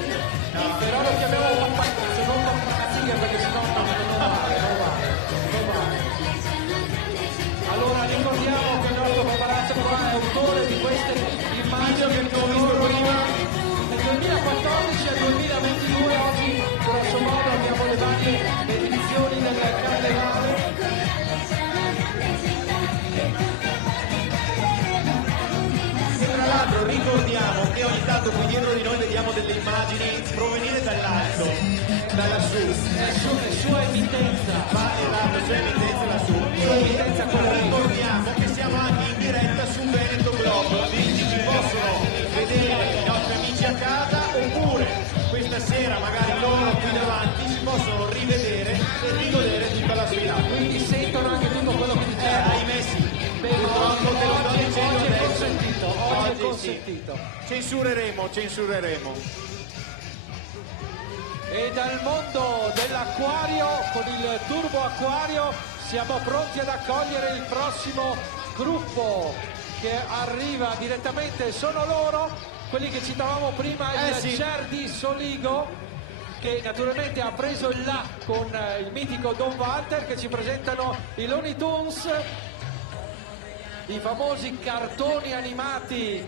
però lo chiamiamo paparazzo, non paparazzi perché sennò non vale. Allora ricordiamo che il nostro paparazzo qua è autore di queste immagini che abbiamo visto prima. Nel 2014 al 2022 oggi grosso modo abbiamo le varie edizioni del Carnevale. Tra l'altro ricordiamo che ogni tanto qui dietro di noi vediamo delle immagini provenire dall'alto, da lassù. È sua emittenza. Ma esatto, sua emittenza lassù. Ricordiamo che siamo anche in diretta su Veneto Globo, quindi ci possono vedere i nostri amici a casa oppure questa sera magari loro qui davanti si possono rivedere e rigodere tutta la sfilata. Quindi sentono anche tutto quello che diciamo. Ahimè sì. Purtroppo te lo sto dicendo Oggi è adesso. consentito, oggi è Sì. consentito. Censureremo. E dal mondo dell'acquario, con il turbo acquario, siamo pronti ad accogliere il prossimo gruppo che arriva direttamente. Sono loro, quelli che citavamo prima, il sì. CER di Soligo, che naturalmente ha preso il là con il mitico Don Walter, che ci presentano i Looney Tunes, i famosi cartoni animati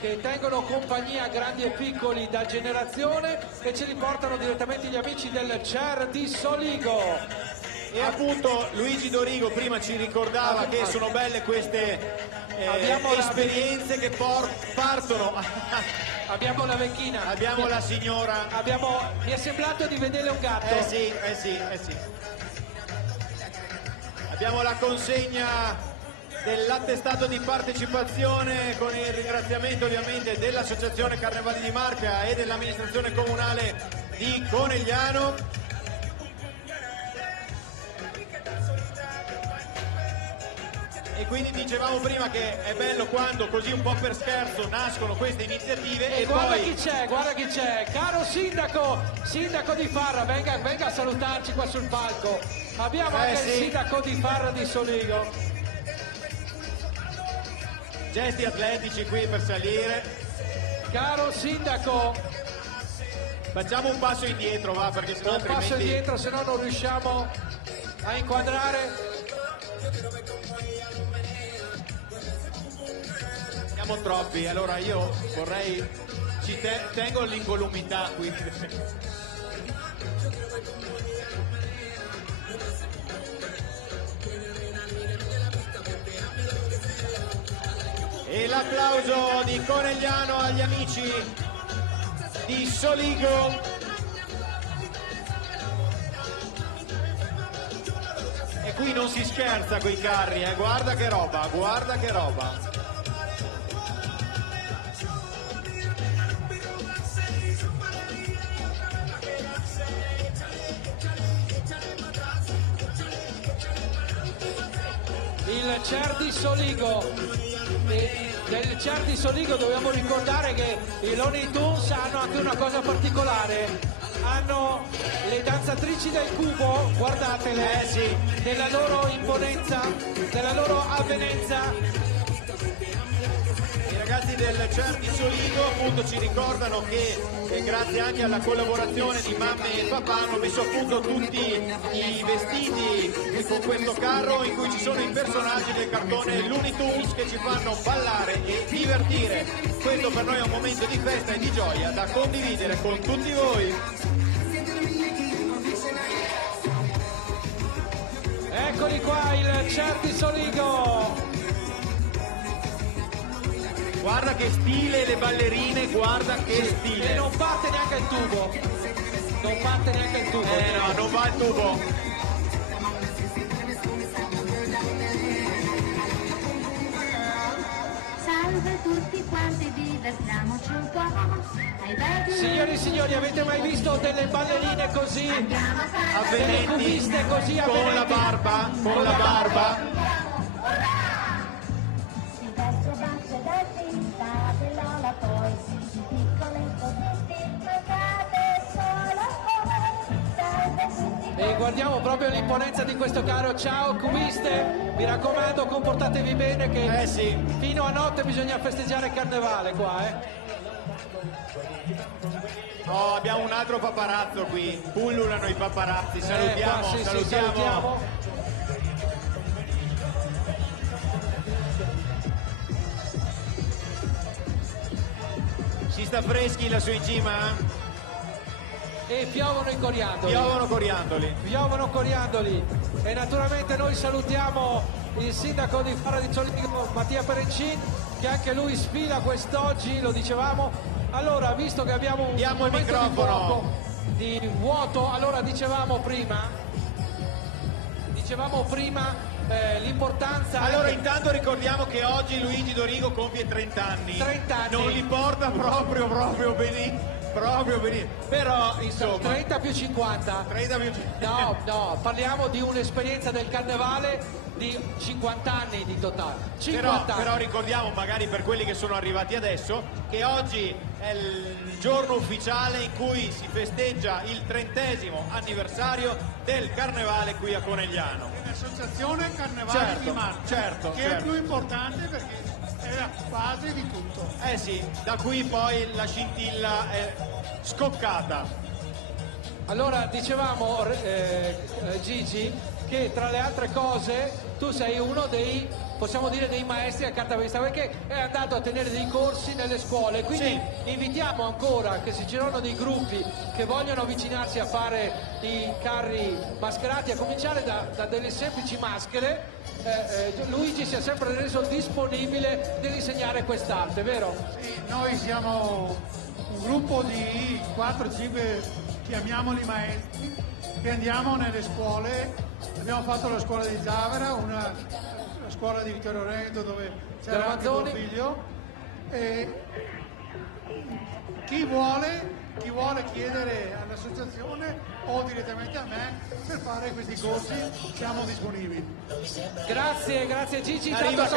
che tengono compagnia a grandi e piccoli da generazione, e ce li portano direttamente gli amici del CER di Soligo. E appunto Luigi Dorigo prima ci ricordava che sono belle queste esperienze che partono. Abbiamo la vecchina. Abbiamo la signora. Mi è sembrato di vedere un gatto. Eh sì. Abbiamo la consegna dell'attestato di partecipazione con il ringraziamento ovviamente dell'Associazione Carnevali di Marca e dell'amministrazione comunale di Conegliano. E quindi dicevamo prima che è bello quando così un po' per scherzo nascono queste iniziative e guarda poi... guarda chi c'è, caro sindaco di Farra, venga a salutarci qua sul palco. Abbiamo anche il sindaco di Farra di Soligo. Gesti atletici qui per salire. Caro sindaco, facciamo un passo indietro, va, perché sennò un passo indietro, se no non riusciamo a inquadrare. Siamo troppi, allora io vorrei, tengo l'incolumità qui. E l'applauso di Conegliano agli amici di Soligo. E qui non si scherza coi carri, guarda che roba, guarda che roba. Il CER di Soligo. Del CER di Soligo dobbiamo ricordare che i Looney Tunes hanno anche una cosa particolare, hanno le danzatrici del cubo, guardatele, della loro imponenza, della loro avvenenza. I ragazzi del CER di Soligo appunto ci ricordano che grazie anche alla collaborazione di mamme e papà hanno messo a punto tutti i vestiti noi con questo carro in cui ci sono i personaggi del cartone Looney Tunes che ci fanno ballare e divertire. Questo per noi è un momento di festa e di gioia da condividere con tutti voi. Eccoli qua, il Certi Soligo. Guarda che stile le ballerine, guarda che stile. E non parte neanche il tubo. Non parte neanche il tubo. No, non va il tubo. Salve tutti quanti, divertiamoci un po'. Signori e signori, avete mai visto delle ballerine così? Delle cubiste così con avvenenti? la barba, con la barba. E guardiamo proprio l'imponenza di questo carro. Ciao cubiste, mi raccomando, comportatevi bene che fino a notte bisogna festeggiare il carnevale qua, Oh, abbiamo un altro paparazzo qui, pullulano i paparazzi, salutiamo, qua, sì, salutiamo. Si sta freschi lassù in cima? E piovono i coriandoli. Piovono coriandoli. E naturalmente noi salutiamo il sindaco di Fara di Soligo, Mattia Perencin, che anche lui sfila quest'oggi, lo dicevamo. Allora, visto che abbiamo un momento di vuoto, allora dicevamo prima l'importanza. Allora intanto ricordiamo che oggi Luigi Dorigo compie 30 anni. Non li porta proprio benissimo. Però insomma 30 più 50. No, parliamo di un'esperienza del carnevale di 50 anni di totale. 50 anni. Però ricordiamo, magari per quelli che sono arrivati adesso, che oggi è il giorno ufficiale in cui si festeggia il 30° anniversario del carnevale qui a Conegliano. L'associazione Carnevale di Marca, che è più importante perché è la base di tutto. Eh sì, da qui poi la scintilla è scoccata. Allora dicevamo Gigi che tra le altre cose tu sei uno dei, possiamo dire, dei maestri a cartavesta, perché è andato a tenere dei corsi nelle scuole, quindi invitiamo ancora che se ci sono dei gruppi che vogliono avvicinarsi a fare i carri mascherati, a cominciare da delle semplici maschere. Luigi si è sempre reso disponibile nell'insegnare quest'arte, vero? Sì, noi siamo un gruppo di 4-5, chiamiamoli maestri, che andiamo nelle scuole. Abbiamo fatto la scuola di Zavera, la scuola di Vittorio Oreto dove c'era anche tuo figlio, e chi vuole chiedere all'associazione o direttamente a me per fare questi corsi siamo disponibili. Grazie Gigi. Arriva a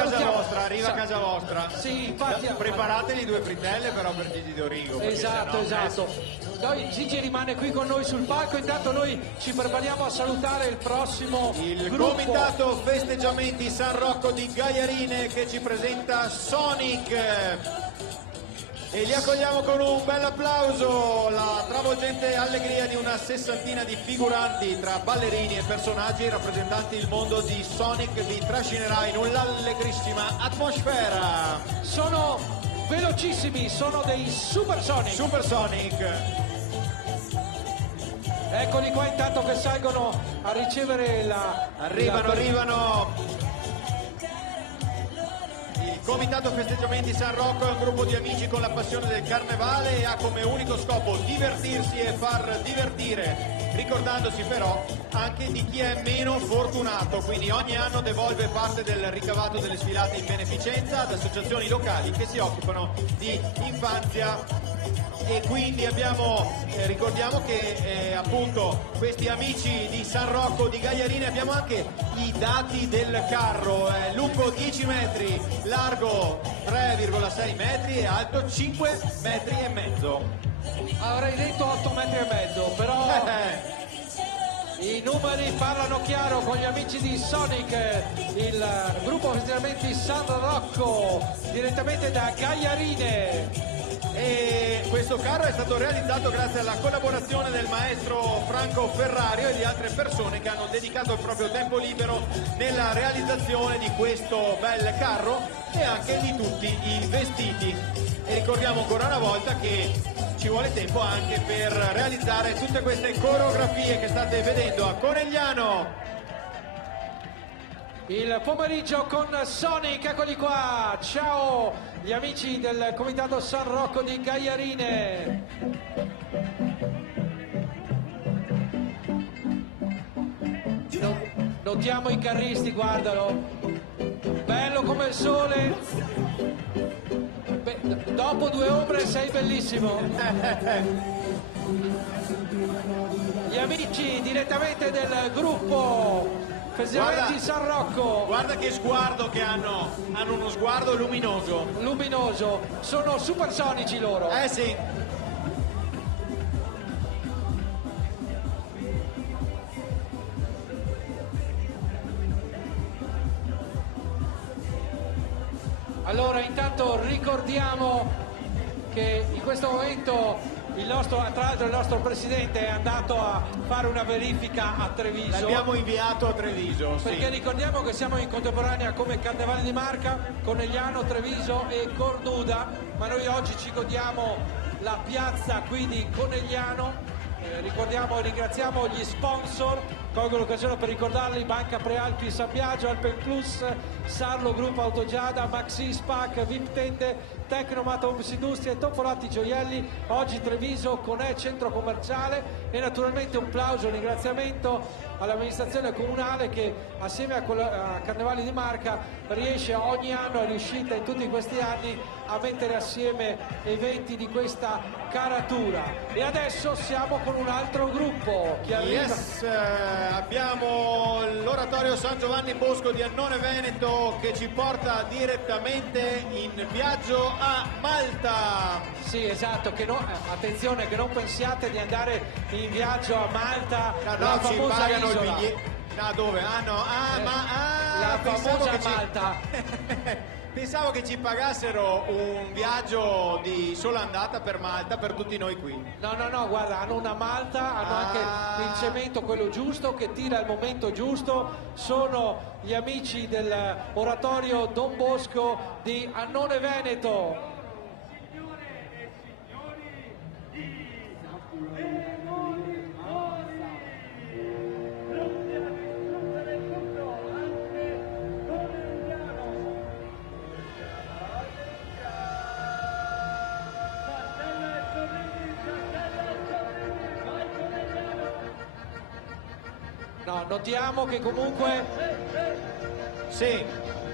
casa vostra. Sì, infatti. Preparateli 2 frittelle però per Gigi Dorigo. Esatto. Noi, Gigi rimane qui con noi sul palco, intanto noi ci prepariamo a salutare il prossimo gruppo. Comitato Festeggiamenti San Rocco di Gaiarine che ci presenta Sonic. E li accogliamo con un bel applauso, la travolgente allegria di una 60ina di figuranti tra ballerini e personaggi rappresentanti il mondo di Sonic vi trascinerà in un'allegrissima atmosfera. Sono velocissimi, sono dei Supersonic. Eccoli qua intanto che salgono a ricevere Arrivano. Il Comitato Festeggiamenti San Rocco è un gruppo di amici con la passione del carnevale e ha come unico scopo divertirsi e far divertire, ricordandosi però anche di chi è meno fortunato, quindi ogni anno devolve parte del ricavato delle sfilate in beneficenza ad associazioni locali che si occupano di infanzia. E quindi ricordiamo che appunto questi amici di San Rocco di Gaiarine, abbiamo anche i dati del carro, lungo 10 metri, largo 3,6 metri e alto 5 metri e mezzo. Avrei detto 8 metri e mezzo, però i numeri parlano chiaro con gli amici di Sonic, il gruppo festeggiamenti San Rocco, direttamente da Gaiarine. E questo carro è stato realizzato grazie alla collaborazione del maestro Franco Ferrario e di altre persone che hanno dedicato dedicato il proprio tempo libero nella realizzazione di questo bel carro e anche di tutti i vestiti. E ricordiamo ancora una volta che ci vuole tempo anche per realizzare tutte queste coreografie che state vedendo a Conegliano. Il pomeriggio con Sonic, eccoli qua, ciao gli amici del comitato San Rocco di Gaiarine. Notiamo i carristi, guardalo, bello come il sole. Beh, dopo 2 ombre sei bellissimo. Gli amici direttamente del gruppo Festivaletti San Rocco. Guarda che sguardo che hanno uno sguardo luminoso. Luminoso, sono supersonici loro. Sì. Allora intanto ricordiamo che in questo momento tra l'altro il nostro presidente è andato a fare una verifica a Treviso. L'abbiamo inviato a Treviso, perché sì. Ricordiamo che siamo in contemporanea come Carnevale di Marca, Conegliano, Treviso e Cornuda, ma noi oggi ci godiamo la piazza qui di Conegliano. Ricordiamo e ringraziamo gli sponsor, colgo l'occasione per ricordarli: Banca Prealpi San Biagio, Alpen Plus, Sarlo Gruppo Autogiada, Maxi Spac, VIP Tende, Tecnomat Homes Industria e Tofolatti Gioielli. Oggi Treviso con centro commerciale, e naturalmente un plauso, un ringraziamento all'amministrazione comunale che assieme a Carnevali di Marca riesce ogni anno, è riuscita in tutti questi anni a mettere assieme eventi di questa caratura. E adesso siamo con un altro gruppo che arriva. Yes, abbiamo l'oratorio San Giovanni Bosco di Annone Veneto che ci porta direttamente in viaggio a Malta. Sì, esatto, attenzione che non pensiate di andare in viaggio a Malta, la ci famosa pagano isola. il biglietto. Dove? La famosa Malta. Pensavo che ci pagassero un viaggio di sola andata per Malta per tutti noi qui. No, guarda, hanno una Malta, hanno anche il cemento, quello giusto, che tira al momento giusto. Sono gli amici dell'oratorio Don Bosco di Annone Veneto. No, notiamo che comunque sì,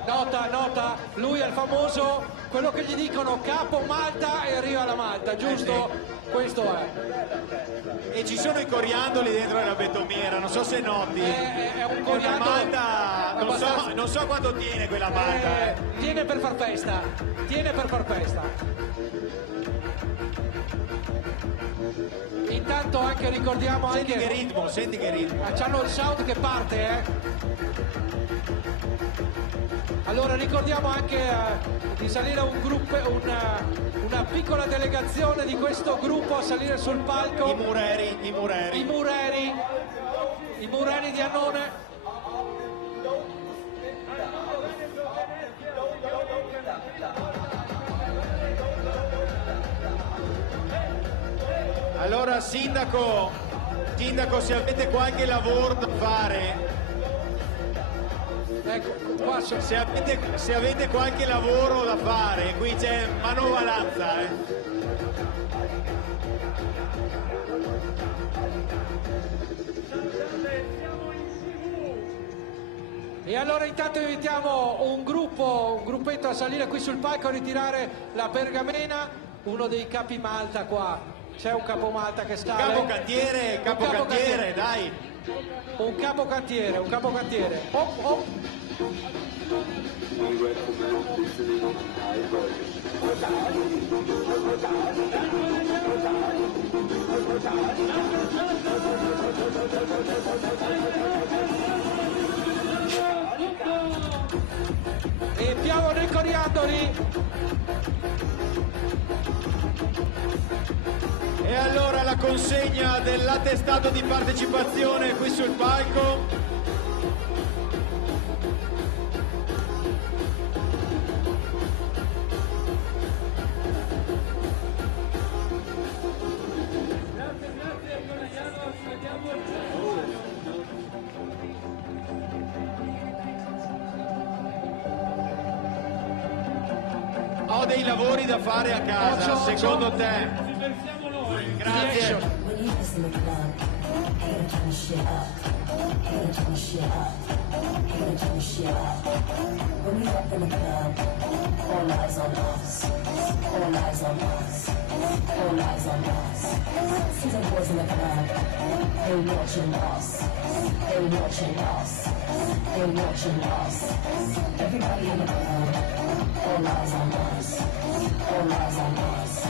nota, lui è il famoso, quello che gli dicono capo Malta e arriva alla Malta, giusto? Sì. Questo è. E ci sono i coriandoli dentro la betoniera, non so se noti. È un coriandolo. Malta, non so quanto tiene quella Malta. Tiene per far festa. Intanto anche ricordiamo Senti che ritmo. C'hanno il sound che parte, Allora ricordiamo anche di salire un gruppo, una piccola delegazione di questo gruppo a salire sul palco. I Mureri di Annone. Allora sindaco, se avete qualche lavoro da fare, ecco, qua se avete qualche lavoro da fare, qui c'è manovalanza. E allora intanto invitiamo un gruppetto a salire qui sul palco a ritirare la pergamena, uno dei capi Malta qua. C'è un capo Malta che sta. Capocantiere, dai. Un capocantiere. Oh. E piovono i coriandoli. E allora la consegna dell'attestato di partecipazione qui sul palco. ho dei lavori da fare a casa, secondo te? Grazie. Everybody in the club, all eyes on us, all eyes on us,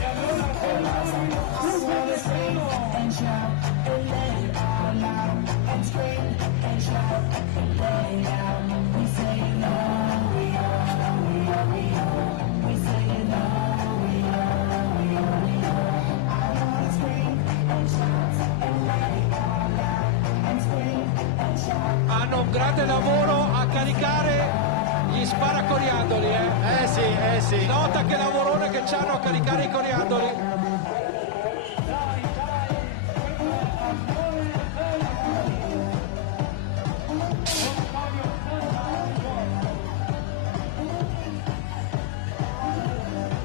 all eyes on us. We wanna scream and shout and let it all out, and scream and shout and let it out. We say it all, we are, we are, we are. We say it all, we are, we are, we are. I wanna scream and shout and let it all out, and scream and shout. Hanno un grande lavoro a caricare gli sparacoriandoli, Eh sì. Nota che lavorone che c'hanno a caricare i coriandoli.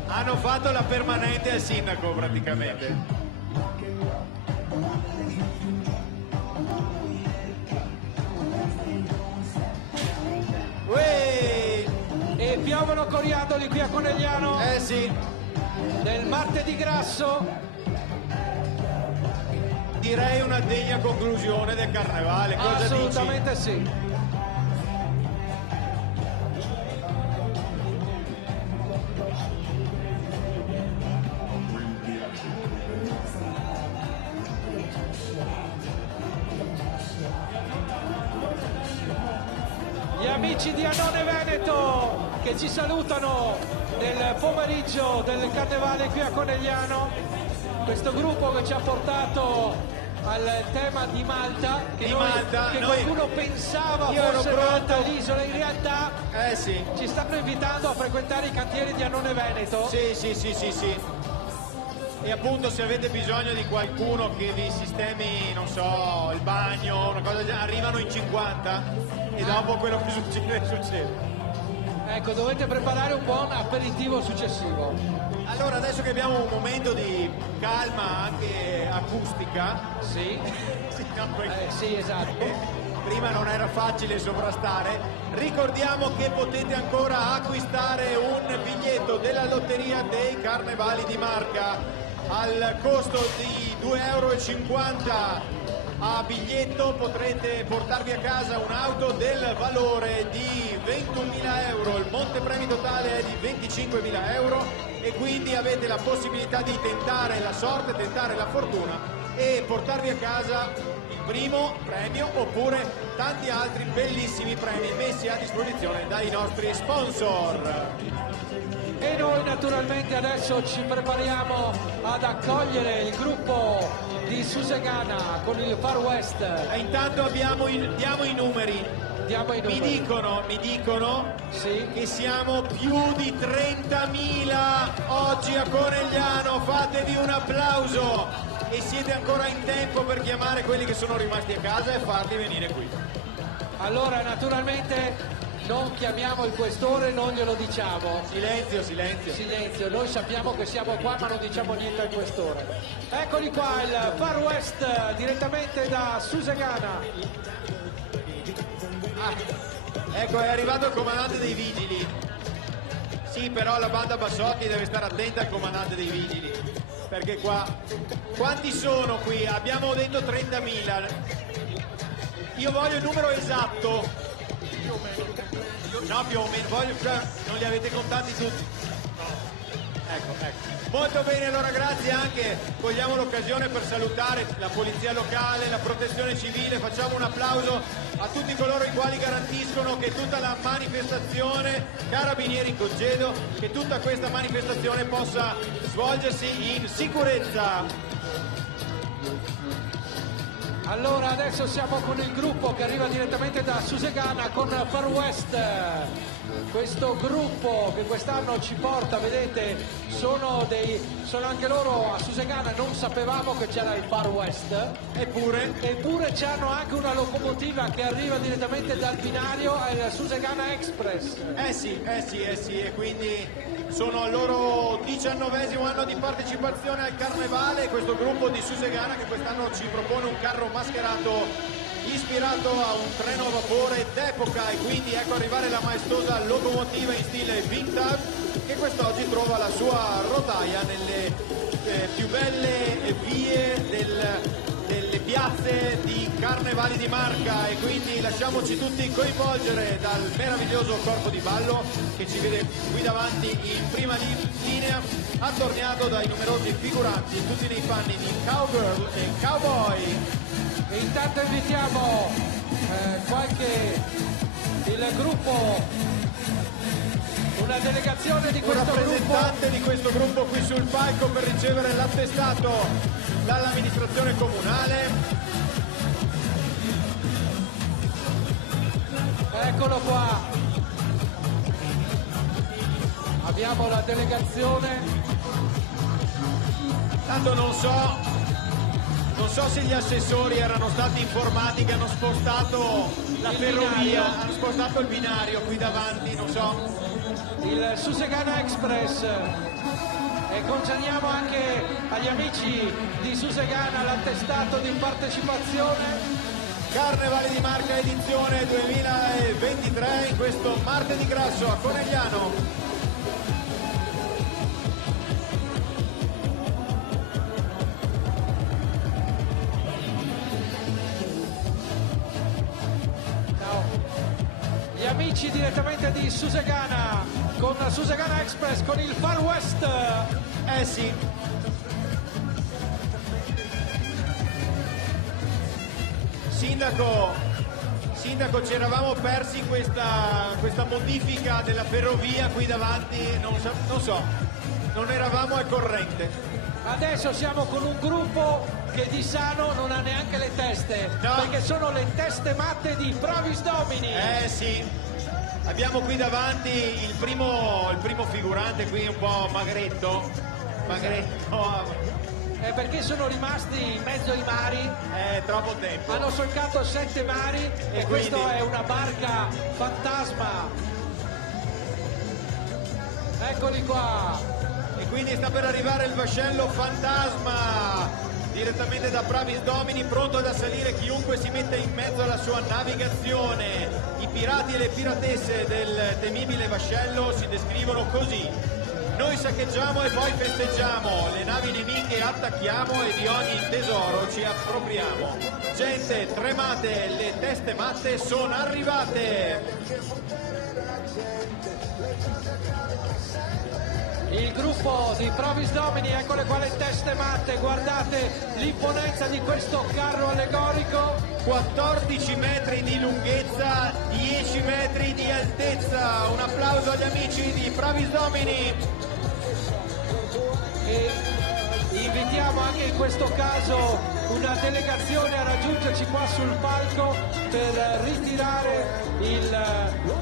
Hanno fatto la permanente al sindaco praticamente. E piovono coriandoli qui a Conegliano. Sì. Del martedì grasso. Direi una degna conclusione del carnevale. Cosa Assolutamente dici? sì. Gli amici di Annone Veneto che ci salutano nel pomeriggio del carnevale qui a Conegliano, questo gruppo che ci ha portato al tema di Malta, che qualcuno pensava fosse Malta l'isola, in realtà ci stanno invitando a frequentare i cantieri di Annone Veneto. Sì. E appunto se avete bisogno di qualcuno che vi sistemi, non so, il bagno, una cosa del genere, arrivano in 50 e dopo quello che succede. Ecco, dovete preparare un buon aperitivo successivo. Allora, adesso che abbiamo un momento di calma anche acustica. Sì. Sì, esatto. Prima non era facile sovrastare. Ricordiamo che potete ancora acquistare un biglietto della lotteria dei Carnevali di Marca al costo di €2,50 a biglietto. Potrete portarvi a casa un'auto del valore di €21.000, il montepremi totale è di €25.000 e quindi avete la possibilità di tentare la sorte, tentare la fortuna e portarvi a casa il primo premio oppure tanti altri bellissimi premi messi a disposizione dai nostri sponsor. E noi naturalmente adesso ci prepariamo ad accogliere il gruppo di Susegana con il Far West. E intanto diamo i numeri. Mi dicono che siamo più di 30.000 oggi a Conegliano, fatevi un applauso e siete ancora in tempo per chiamare quelli che sono rimasti a casa e farli venire qui. Allora naturalmente non chiamiamo il questore, non glielo diciamo. Silenzio, noi sappiamo che siamo qua ma non diciamo niente al questore. Eccoli qua, il Far West direttamente da Susegana. Ecco, è arrivato il comandante dei vigili. Sì, però la banda Bassotti deve stare attenta al comandante dei vigili, perché qua quanti sono qui? Abbiamo detto 30.000. Io voglio il numero esatto. No, più o meno, non li avete contati tutti? Ecco. Molto bene, allora grazie anche, cogliamo l'occasione per salutare la polizia locale, la protezione civile, facciamo un applauso a tutti coloro i quali garantiscono che tutta la manifestazione, carabinieri in congedo, che tutta questa manifestazione possa svolgersi in sicurezza. Allora adesso siamo con il gruppo che arriva direttamente da Susegana con Far West. questo gruppo che quest'anno ci porta, vedete, sono anche loro a Susegana, non sapevamo che c'era il Far West, eppure c'hanno anche una locomotiva che arriva direttamente dal binario, è la Susegana Express. Eh sì, e quindi sono al loro 19° anno di partecipazione al carnevale, questo gruppo di Susegana che quest'anno ci propone un carro mascherato ispirato a un treno a vapore d'epoca, e quindi ecco arrivare la maestosa locomotiva in stile vintage che quest'oggi trova la sua rotaia nelle più belle vie delle piazze di Carnevali di Marca, e quindi lasciamoci tutti coinvolgere dal meraviglioso corpo di ballo che ci vede qui davanti in prima linea, attorniato dai numerosi figuranti tutti nei panni di cowgirl e cowboy. E intanto invitiamo il gruppo, una delegazione di questo gruppo, un rappresentante di questo gruppo qui sul palco per ricevere l'attestato dall'amministrazione comunale. Eccolo qua, abbiamo la delegazione. Tanto non so se gli assessori erano stati informati che hanno spostato la ferrovia, hanno spostato il binario qui davanti, non so. Il Susegana Express, e consegniamo anche agli amici di Susegana l'attestato di partecipazione. Carnevali di Marca edizione 2023 in questo martedì grasso a Conegliano. Amici direttamente di Susegana, con Susegana Express, con il Far West. Eh sì. Sindaco, ci eravamo persi questa modifica della ferrovia qui davanti, non so, non eravamo al corrente. Adesso siamo con un gruppo che di sano non ha neanche le teste, no, perché sono le teste matte di Pravis Domini. Sì. Abbiamo qui davanti il primo figurante, qui un po' magretto. Perché sono rimasti in mezzo ai mari. Troppo tempo. Hanno solcato 7 mari e questa è una barca fantasma. Eccoli qua. E quindi sta per arrivare il vascello fantasma, direttamente da Pravis Domini, pronto ad assalire chiunque si mette in mezzo alla sua navigazione. I pirati e le piratesse del temibile vascello si descrivono così: noi saccheggiamo e poi festeggiamo, le navi nemiche attacchiamo e di ogni tesoro ci appropriamo. Gente, tremate, le teste matte sono arrivate. Il gruppo di Pravis Domini, eccole qua le teste matte, guardate l'imponenza di questo carro allegorico. 14 metri di lunghezza, 10 metri di altezza. Un applauso agli amici di Pravis Domini. E invitiamo anche in questo caso una delegazione a raggiungerci qua sul palco per ritirare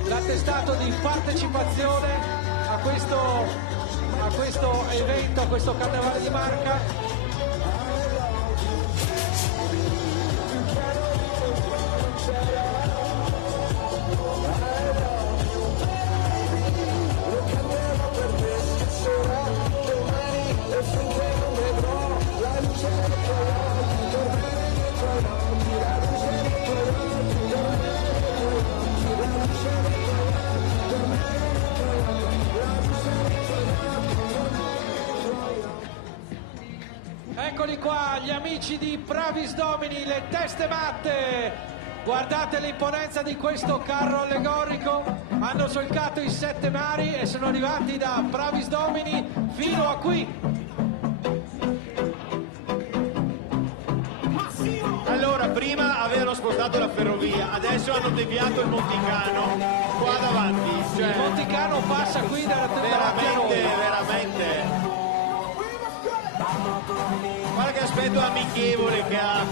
l'attestato di partecipazione a questo evento, a questo Carnevale di Marca. Eccoli qua gli amici di Pravis Domini, le teste matte. Guardate l'imponenza di questo carro allegorico. Hanno solcato i 7 mari e sono arrivati da Pravis Domini fino a qui. Allora, prima avevano spostato la ferrovia, adesso hanno deviato il Monticano qua davanti. Cioè, il Monticano passa qui davanti a noi. Veramente. Guarda che aspetto amichevole che ha.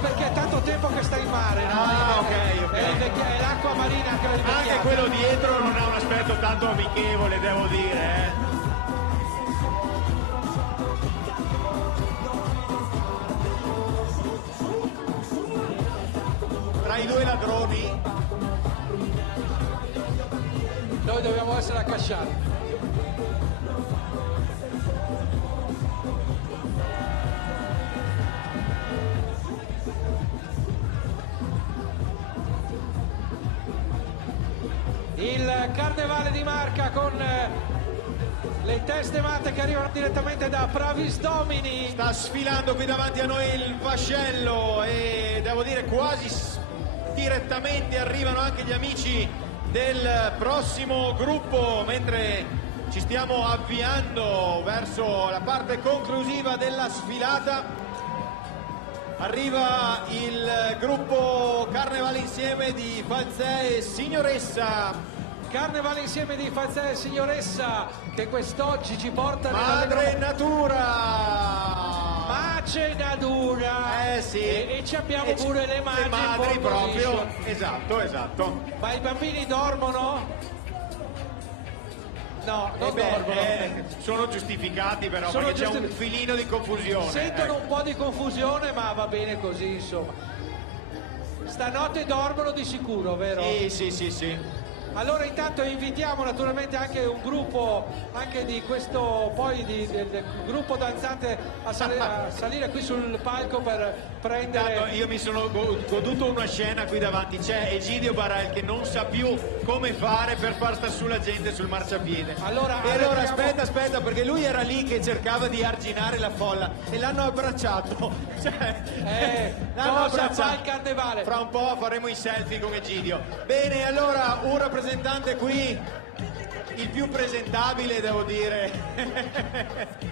Perché è tanto tempo che sta in mare, no? Ok. È l'acqua marina che l'ha Anche invecchiata. quello dietro non ha un aspetto tanto amichevole, devo dire. Tra i due ladroni. Noi dobbiamo essere accasciati. Il Carnevale di Marca con le teste matte che arrivano direttamente da Pravis Domini. Sta sfilando qui davanti a noi il vascello e devo dire quasi direttamente arrivano anche gli amici del prossimo gruppo, mentre ci stiamo avviando verso la parte conclusiva della sfilata. Arriva il gruppo Carnevale Insieme di Falzè e Signoressa. Carnevale Insieme di Falzè e Signoressa che quest'oggi ci porta Madre Natura. Macenadura. Sì. E ci abbiamo pure le madri. Le madri in proprio. Porto Esatto. Ma i bambini dormono? No, non dormono. Sono giustificati però, Sono perché c'è un filino di confusione. Sentono un po' di confusione, ma va bene così, insomma. Stanotte dormono di sicuro, vero? Sì. Allora intanto invitiamo naturalmente anche un gruppo anche di questo del gruppo danzante a salire qui sul palco per prendere. Intanto io mi sono goduto una scena qui davanti, c'è Egidio Barel che non sa più come fare per far star su la gente sul marciapiede. Allora aspetta, perché lui era lì che cercava di arginare la folla e l'hanno abbracciato. Cosa fa il Carnevale? Fra un po' faremo i selfie con Egidio. Bene, allora un rappresentante qui, il più presentabile devo dire.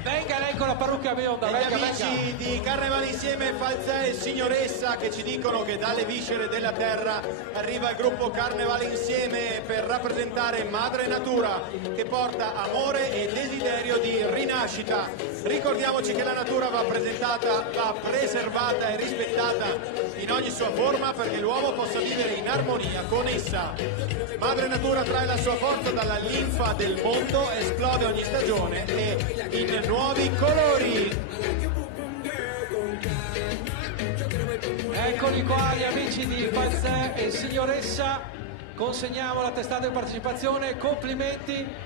Venga lei con la parrucca bionda, Gli venga. amici di Carnevale Insieme, Falzè e Signoressa, che ci dicono che dalle viscere della terra arriva il gruppo Carnevale Insieme per rappresentare Madre Natura, che porta amore e desiderio di rinascita. Ricordiamoci che la natura va preservata e rispettata in ogni sua forma perché l'uomo possa vivere in armonia con essa. Madre Natura trae la sua forza dalla linfa del mondo, esplode ogni stagione e in nuovi colori. Eccoli qua gli amici di Falzè e Signoressa, consegniamo la testata di partecipazione, complimenti.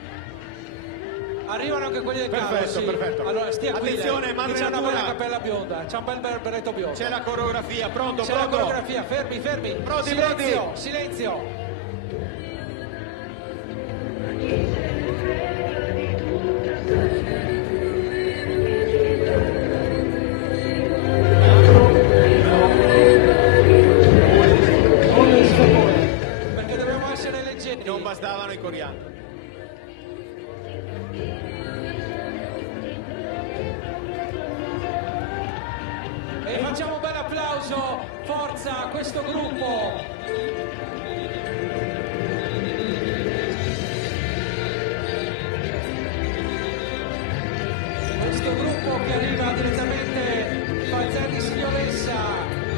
Arrivano anche quelli del cavo, sì. Perfetto. Allora stia qui, attenzione, Madre c'ha una Natura. bella cappella bionda, c'ha un bel berretto biondo. C'è la coreografia, pronto? C'è la coreografia, fermi. Pronti. Silenzio. Perché dobbiamo essere leggeri. Non bastavano i coriandoli. E facciamo un bel applauso, forza a questo gruppo. Questo gruppo che arriva direttamente Falzè di Signoressa,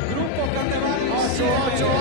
gruppo Carnevale Insieme. Occhio.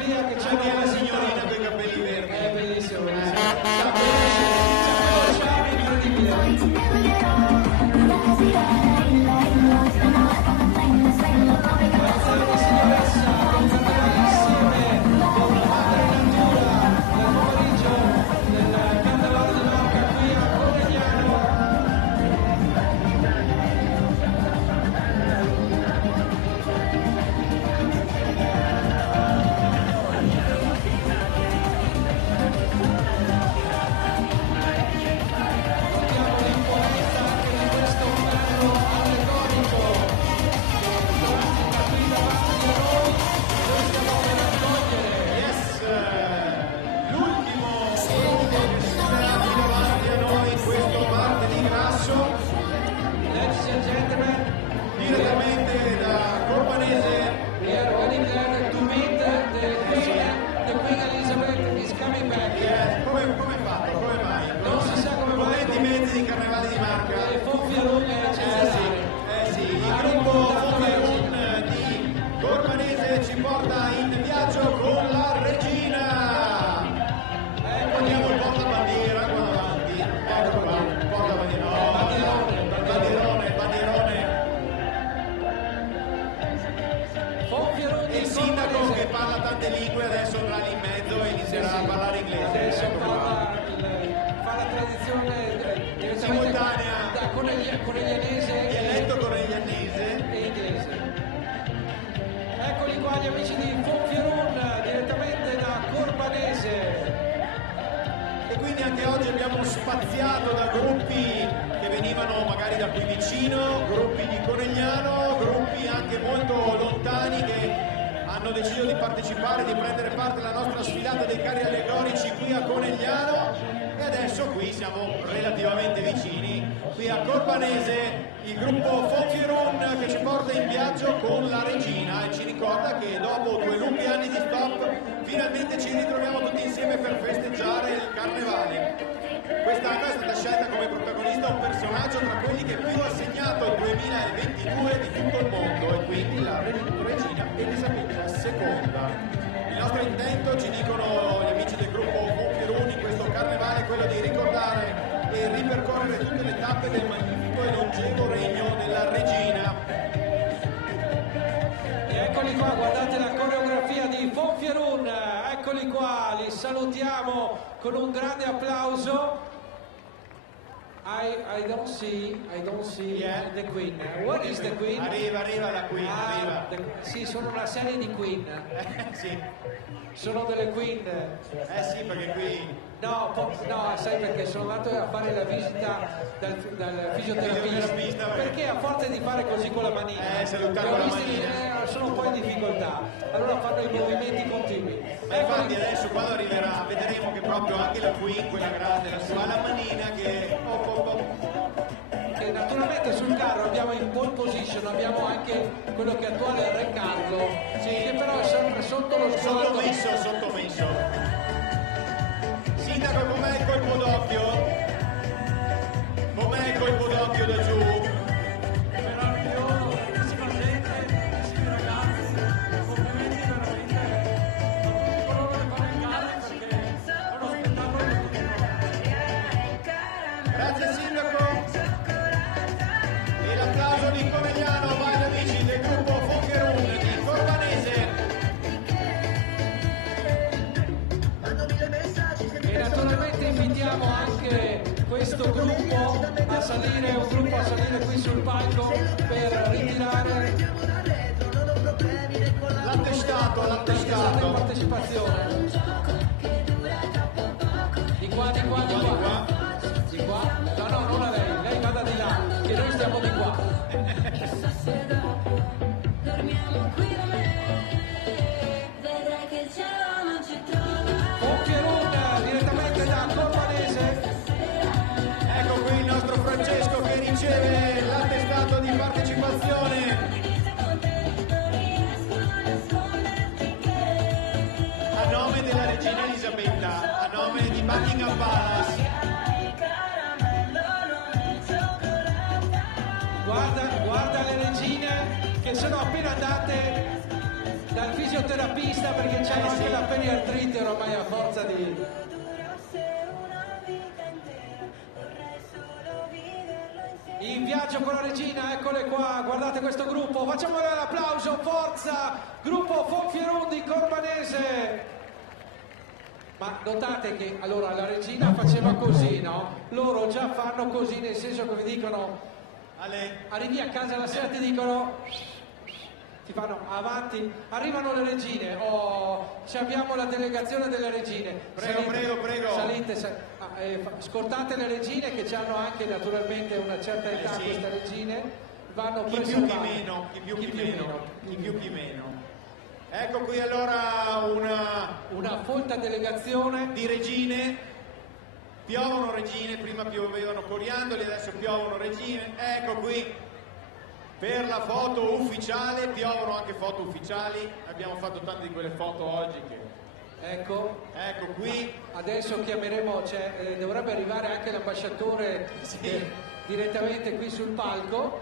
coreografia che c'è anche la signorina con i capelli verdi. È bellissimo, bellissimo. Incredibile. Direttamente da Corpanese. We are running there to meet the Queen Elizabeth is coming back. Come è fatto? Come mai? Non si sa come mai. 20 mezzi di Carnevale di Marca. Le Fonfia Lune sì, il gruppo Fonfia Lune di Corpanese ci porta in viaggio con la regina. Poniamo il portabandiera qua davanti. Ecco qua, portabandiera. E il sindaco che parla tante lingue adesso andrà lì in mezzo e inizierà a parlare inglese. Adesso fa la tradizione simultanea coneglianese dialetto coneglianese e inglese. Eccoli qua gli amici di Fonfierun direttamente da Corpanese. E quindi anche oggi abbiamo spaziato da gruppi che venivano magari da qui vicino, gruppi di Conegliano, gruppi anche molto lontani che hanno deciso di partecipare, di prendere parte alla nostra sfilata dei carri allegorici qui a Conegliano, e adesso qui siamo relativamente vicini, qui a Corpanese, il gruppo Fonfierun che ci porta in viaggio con la regina e ci ricorda che dopo 2 lunghi anni di stop finalmente ci ritroviamo tutti insieme per festeggiare il carnevale. Quest'anno è stata scelta come protagonista un personaggio tra quelli che più ha segnato il 2022 di tutto il mondo, e quindi la regina Elisabetta II. Il nostro intento, ci dicono gli amici del gruppo Fonfierun, in questo carnevale è quello di ricordare e ripercorrere tutte le tappe del magnifico e longevo regno della regina. E eccoli qua, guardate la coreografia di Fonfierun, eccoli qua, li salutiamo con un grande applauso. I don't see the Queen. What is the Queen? Arriva la Queen, arriva. Sì, sono una serie di Queen. Sì. Sono delle Queen. Sì, perché qui... No, sai perché sono andato a fare la visita dal fisioterapista, perché a forza di fare così con la manina, salutare con la manina, sono un po' in difficoltà, allora fanno i movimenti continui. Ma infatti adesso quando arriverà vedremo che proprio anche la Queen, quella grande, la sua la manina che naturalmente sul carro abbiamo in pole position, abbiamo anche quello che è attuale è Re Carlo, che però è sempre sotto lo sguardo. Sottomesso. Sindaco, com'è il colpo d'occhio? Com'è il colpo d'occhio da giù? Meraviglioso, bellissima gente, bellissimi ragazzi, complimenti veramente, non tutti coloro che fanno in gara perché è uno spettacolo di tutti noi. Grazie Sindaco. E l'applauso di Conegliano va agli amici del gruppo Fonfierun di Corpanese. E naturalmente invitiamo anche questo gruppo a salire, qui sul palco per ritirare l'attestato. La partecipazione. Di qua. No, non a lei vada di là, che noi stiamo di qua. Fonfierun direttamente da Corpanese. Ecco qui il nostro Francesco che riceve l'attestato di partecipazione. A nome della regina Elisabetta, a nome di Buckingham Palace. Guarda le regine che sono appena andate dal fisioterapista perché c'hanno anche la peniartrite ormai a forza di... In viaggio con la regina, eccole qua, guardate questo gruppo, facciamo l'applauso, forza, gruppo Fonfierun di Corbanese. Ma notate che allora la regina faceva così, no? Loro già fanno così, nel senso che vi dicono, arrivi a casa la sera, ti dicono, ti fanno avanti, arrivano le regine, abbiamo la delegazione delle regine. Prego. Salite, scortate le regine che hanno anche naturalmente una certa età, queste regine, vanno preservate. Chi più chi meno. Ecco qui allora una folta delegazione di regine. Piovono regine, prima piovevano coriandoli, adesso piovono regine. Ecco qui per la foto ufficiale, piovono anche foto ufficiali. Abbiamo fatto tante di quelle foto oggi che... Ecco qui. Adesso chiameremo, dovrebbe arrivare anche l'ambasciatore direttamente qui sul palco.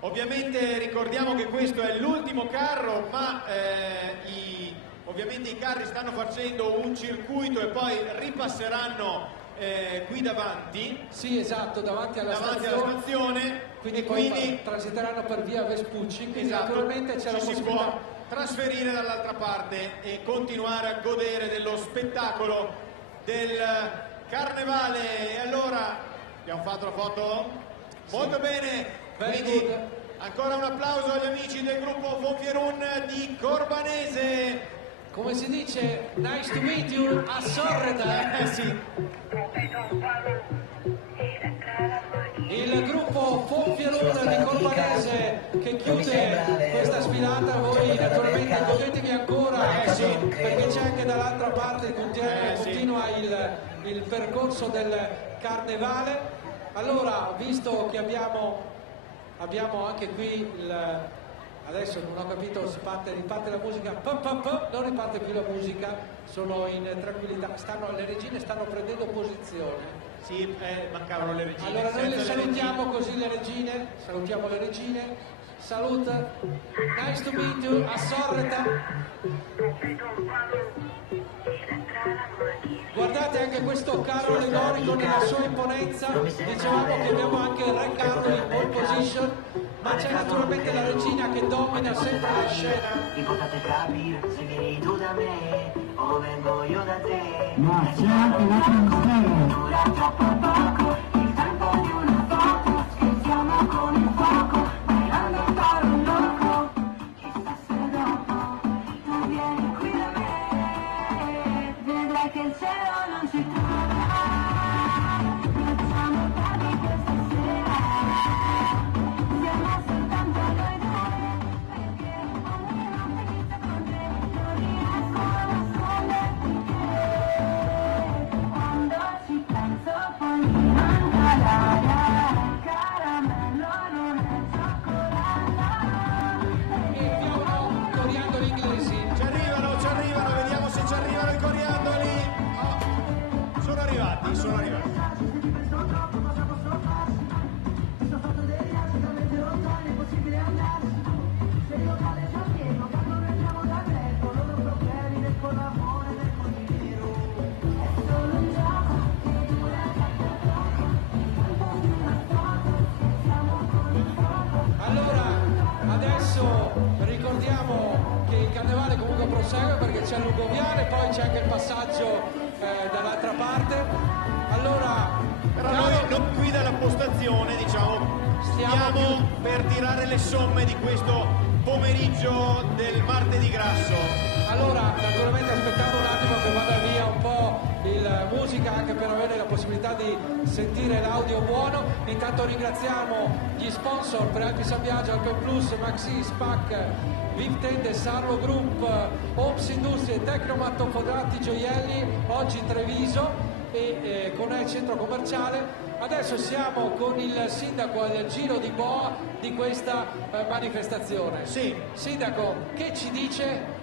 Ovviamente ricordiamo che questo è l'ultimo carro, ma ovviamente i carri stanno facendo un circuito e poi ripasseranno qui davanti. Sì, esatto, davanti alla stazione. Quindi transiteranno per via Vespucci, quindi naturalmente c'è la si possibilità. può trasferire dall'altra parte e continuare a godere dello spettacolo del carnevale. E allora abbiamo fatto la foto? Molto bene. Quindi ancora un applauso agli amici del gruppo Fonfierun di Corbanese. Come si dice, nice to meet you a Sorreta. Sì. Il gruppo Fonfierun di Corbanese che chiude questa sfilata, voi naturalmente godetevi ancora perché c'è anche dall'altra parte, continua il percorso del carnevale. Allora, visto che abbiamo anche qui adesso non ho capito, riparte la musica, non riparte più la musica, sono in tranquillità, le regine stanno prendendo posizione. Sì, mancavano le regine. Allora noi le salutiamo così salutiamo le regine, salute, nice to meet you, a Sorreta. Guardate anche questo carro allegorico nella sua imponenza, dicevamo che abbiamo anche il Re Carlo in pole position, ma c'è naturalmente la regina che domina sempre la scena. Potete capire se vieni tu da me o vengo io da te. Ma c'è anche la canzone. Dura troppo poco, il tempo di una foto, scherziamo con il fuoco, bailando per un loco. Chissà se dopo tu vieni qui da me, vedrai che il cielo non ci troverà. Facciamo tardi questa sera, siamo soltanto noi due, perché quando la notte inizia con te non riesco a nasconderti che quando ci penso poi mi manca l'aria, il caramello non è cioccolato. E abbiamo coriandoli inglesi. Ci arrivano, vediamo se ci arrivano i coriandoli. Oh, sono arrivati. Allora, adesso ricordiamo che il carnevale comunque prosegue perché c'è il Lugoviale, poi c'è anche il passaggio dall'altra parte. Allora, Però noi qui dalla postazione, stiamo per tirare le somme di questo pomeriggio del martedì grasso. Allora, naturalmente aspettando un attimo che vada via un po' il musica anche per avere la possibilità di sentire l'audio buono. Intanto ringraziamo gli sponsor per Alpi San Biagio, Alpen Plus, Maxi, Spac, Vivtende, Sarlo Group, Ops Industrie, Tecnomat, Fodratti, Gioielli, oggi Treviso e con il centro commerciale. Adesso siamo con il sindaco al giro di boa di questa manifestazione. Sì. Sindaco, che ci dice?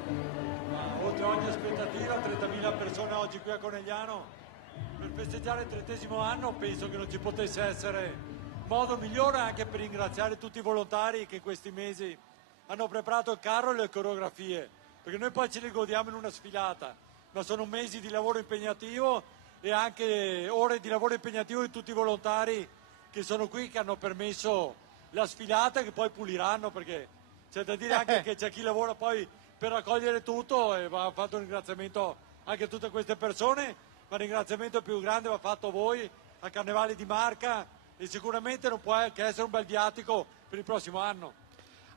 Oltre ogni aspettativa, 30.000 persone oggi qui a Conegliano per festeggiare il 30° anno, penso che non ci potesse essere modo migliore anche per ringraziare tutti i volontari che in questi mesi hanno preparato il carro e le coreografie, perché noi poi ce li godiamo in una sfilata, ma sono mesi di lavoro impegnativo e anche ore di lavoro impegnativo di tutti i volontari che sono qui, che hanno permesso la sfilata, che poi puliranno, perché c'è da dire anche che c'è chi lavora poi per raccogliere tutto, e va fatto un ringraziamento anche a tutte queste persone, ma il ringraziamento più grande va fatto a voi, a Carnevali di Marca, e sicuramente non può che essere un bel viatico per il prossimo anno.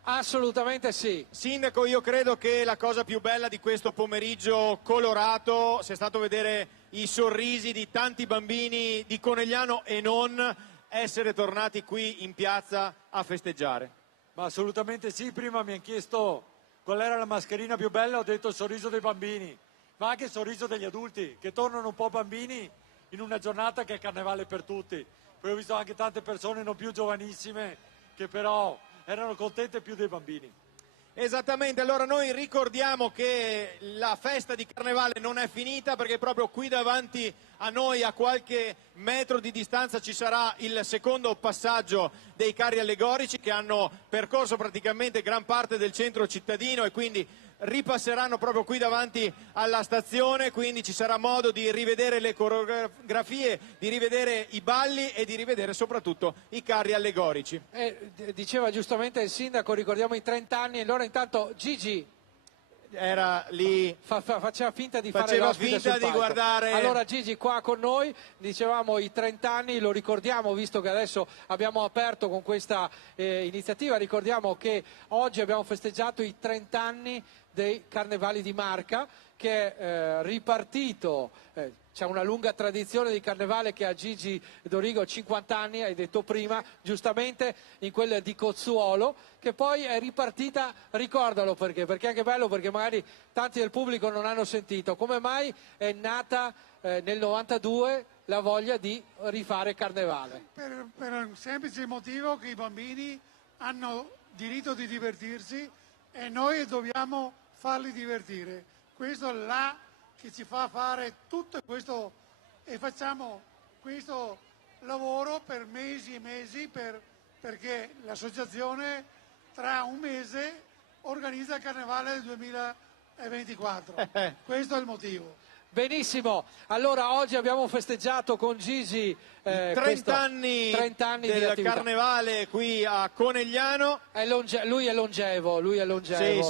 Assolutamente sì. Sindaco, io credo che la cosa più bella di questo pomeriggio colorato sia stato vedere i sorrisi di tanti bambini di Conegliano e non, essere tornati qui in piazza a festeggiare. Ma assolutamente sì, prima mi hanno chiesto qual era la mascherina più bella, ho detto il sorriso dei bambini, ma anche il sorriso degli adulti, che tornano un po' bambini in una giornata che è carnevale per tutti. Poi ho visto anche tante persone non più giovanissime che però erano contente più dei bambini. Esattamente, allora noi ricordiamo che la festa di Carnevale non è finita, perché proprio qui davanti a noi, a qualche metro di distanza, ci sarà il secondo passaggio dei carri allegorici che hanno percorso praticamente gran parte del centro cittadino e quindi ripasseranno proprio qui davanti alla stazione, quindi ci sarà modo di rivedere le coreografie, di rivedere i balli e di rivedere soprattutto i carri allegorici. Diceva giustamente il sindaco, ricordiamo i 30 anni, e allora intanto Gigi era lì, faceva finta di fare l'ospite sul palco. Guardare. Allora Gigi qua con noi, dicevamo i 30 anni, lo ricordiamo visto che adesso abbiamo aperto con questa iniziativa, ricordiamo che oggi abbiamo festeggiato i 30 anni dei Carnevali di Marca, che è ripartito, c'è una lunga tradizione di carnevale che ha Gigi Dorigo, 50 anni, hai detto prima, giustamente, in quella di Cozzuolo, che poi è ripartita, ricordalo perché è anche bello, perché magari tanti del pubblico non hanno sentito, come mai è nata nel 92 la voglia di rifare carnevale? Per un semplice motivo, che i bambini hanno diritto di divertirsi e noi dobbiamo farli divertire. Questo è là che ci fa fare tutto questo, e facciamo questo lavoro per mesi e mesi, perché l'associazione tra un mese organizza il Carnevale del 2024. Questo è il motivo. Benissimo, allora oggi abbiamo festeggiato con Gigi 30 anni del Carnevale qui a Conegliano. Lui è longevo.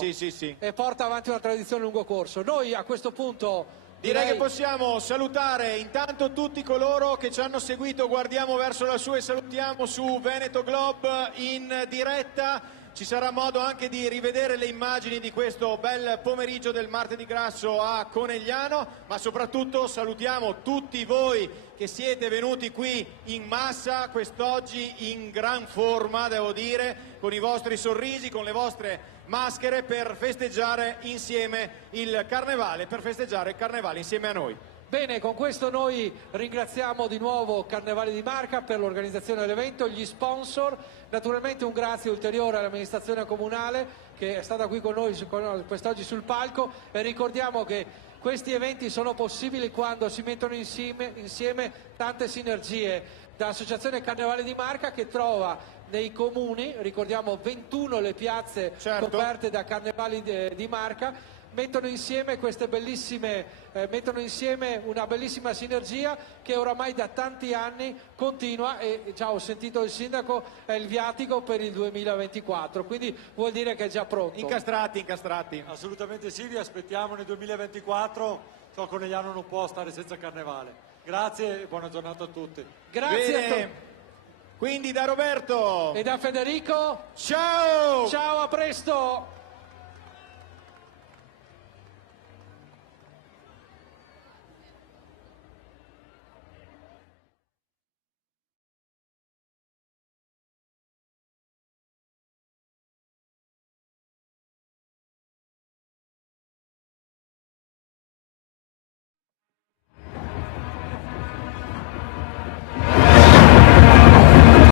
Sì. E porta avanti una tradizione a lungo corso. Noi a questo punto direi che possiamo salutare intanto tutti coloro che ci hanno seguito. Guardiamo verso lassù e salutiamo su Veneto Globe in diretta. Ci sarà modo anche di rivedere le immagini di questo bel pomeriggio del Martedì Grasso a Conegliano, ma soprattutto salutiamo tutti voi che siete venuti qui in massa quest'oggi in gran forma, devo dire, con i vostri sorrisi, con le vostre maschere, per festeggiare insieme il Carnevale, per festeggiare il Carnevale insieme a noi. Bene, con questo noi ringraziamo di nuovo Carnevali di Marca per l'organizzazione dell'evento, gli sponsor, naturalmente un grazie ulteriore all'amministrazione comunale che è stata qui con noi quest'oggi sul palco, e ricordiamo che questi eventi sono possibili quando si mettono insieme tante sinergie, dall'Associazione Carnevali di Marca che trova nei comuni, ricordiamo 21 le piazze coperte da Carnevali di Marca, mettono insieme una bellissima sinergia che oramai da tanti anni continua, e già ho sentito il sindaco, è il viatico per il 2024, quindi vuol dire che è già pronto. Incastrati. Assolutamente sì, vi aspettiamo nel 2024, Conegliano non può stare senza Carnevale. Grazie e buona giornata a tutti. Grazie a tutti. Quindi da Roberto e da Federico, ciao, a presto.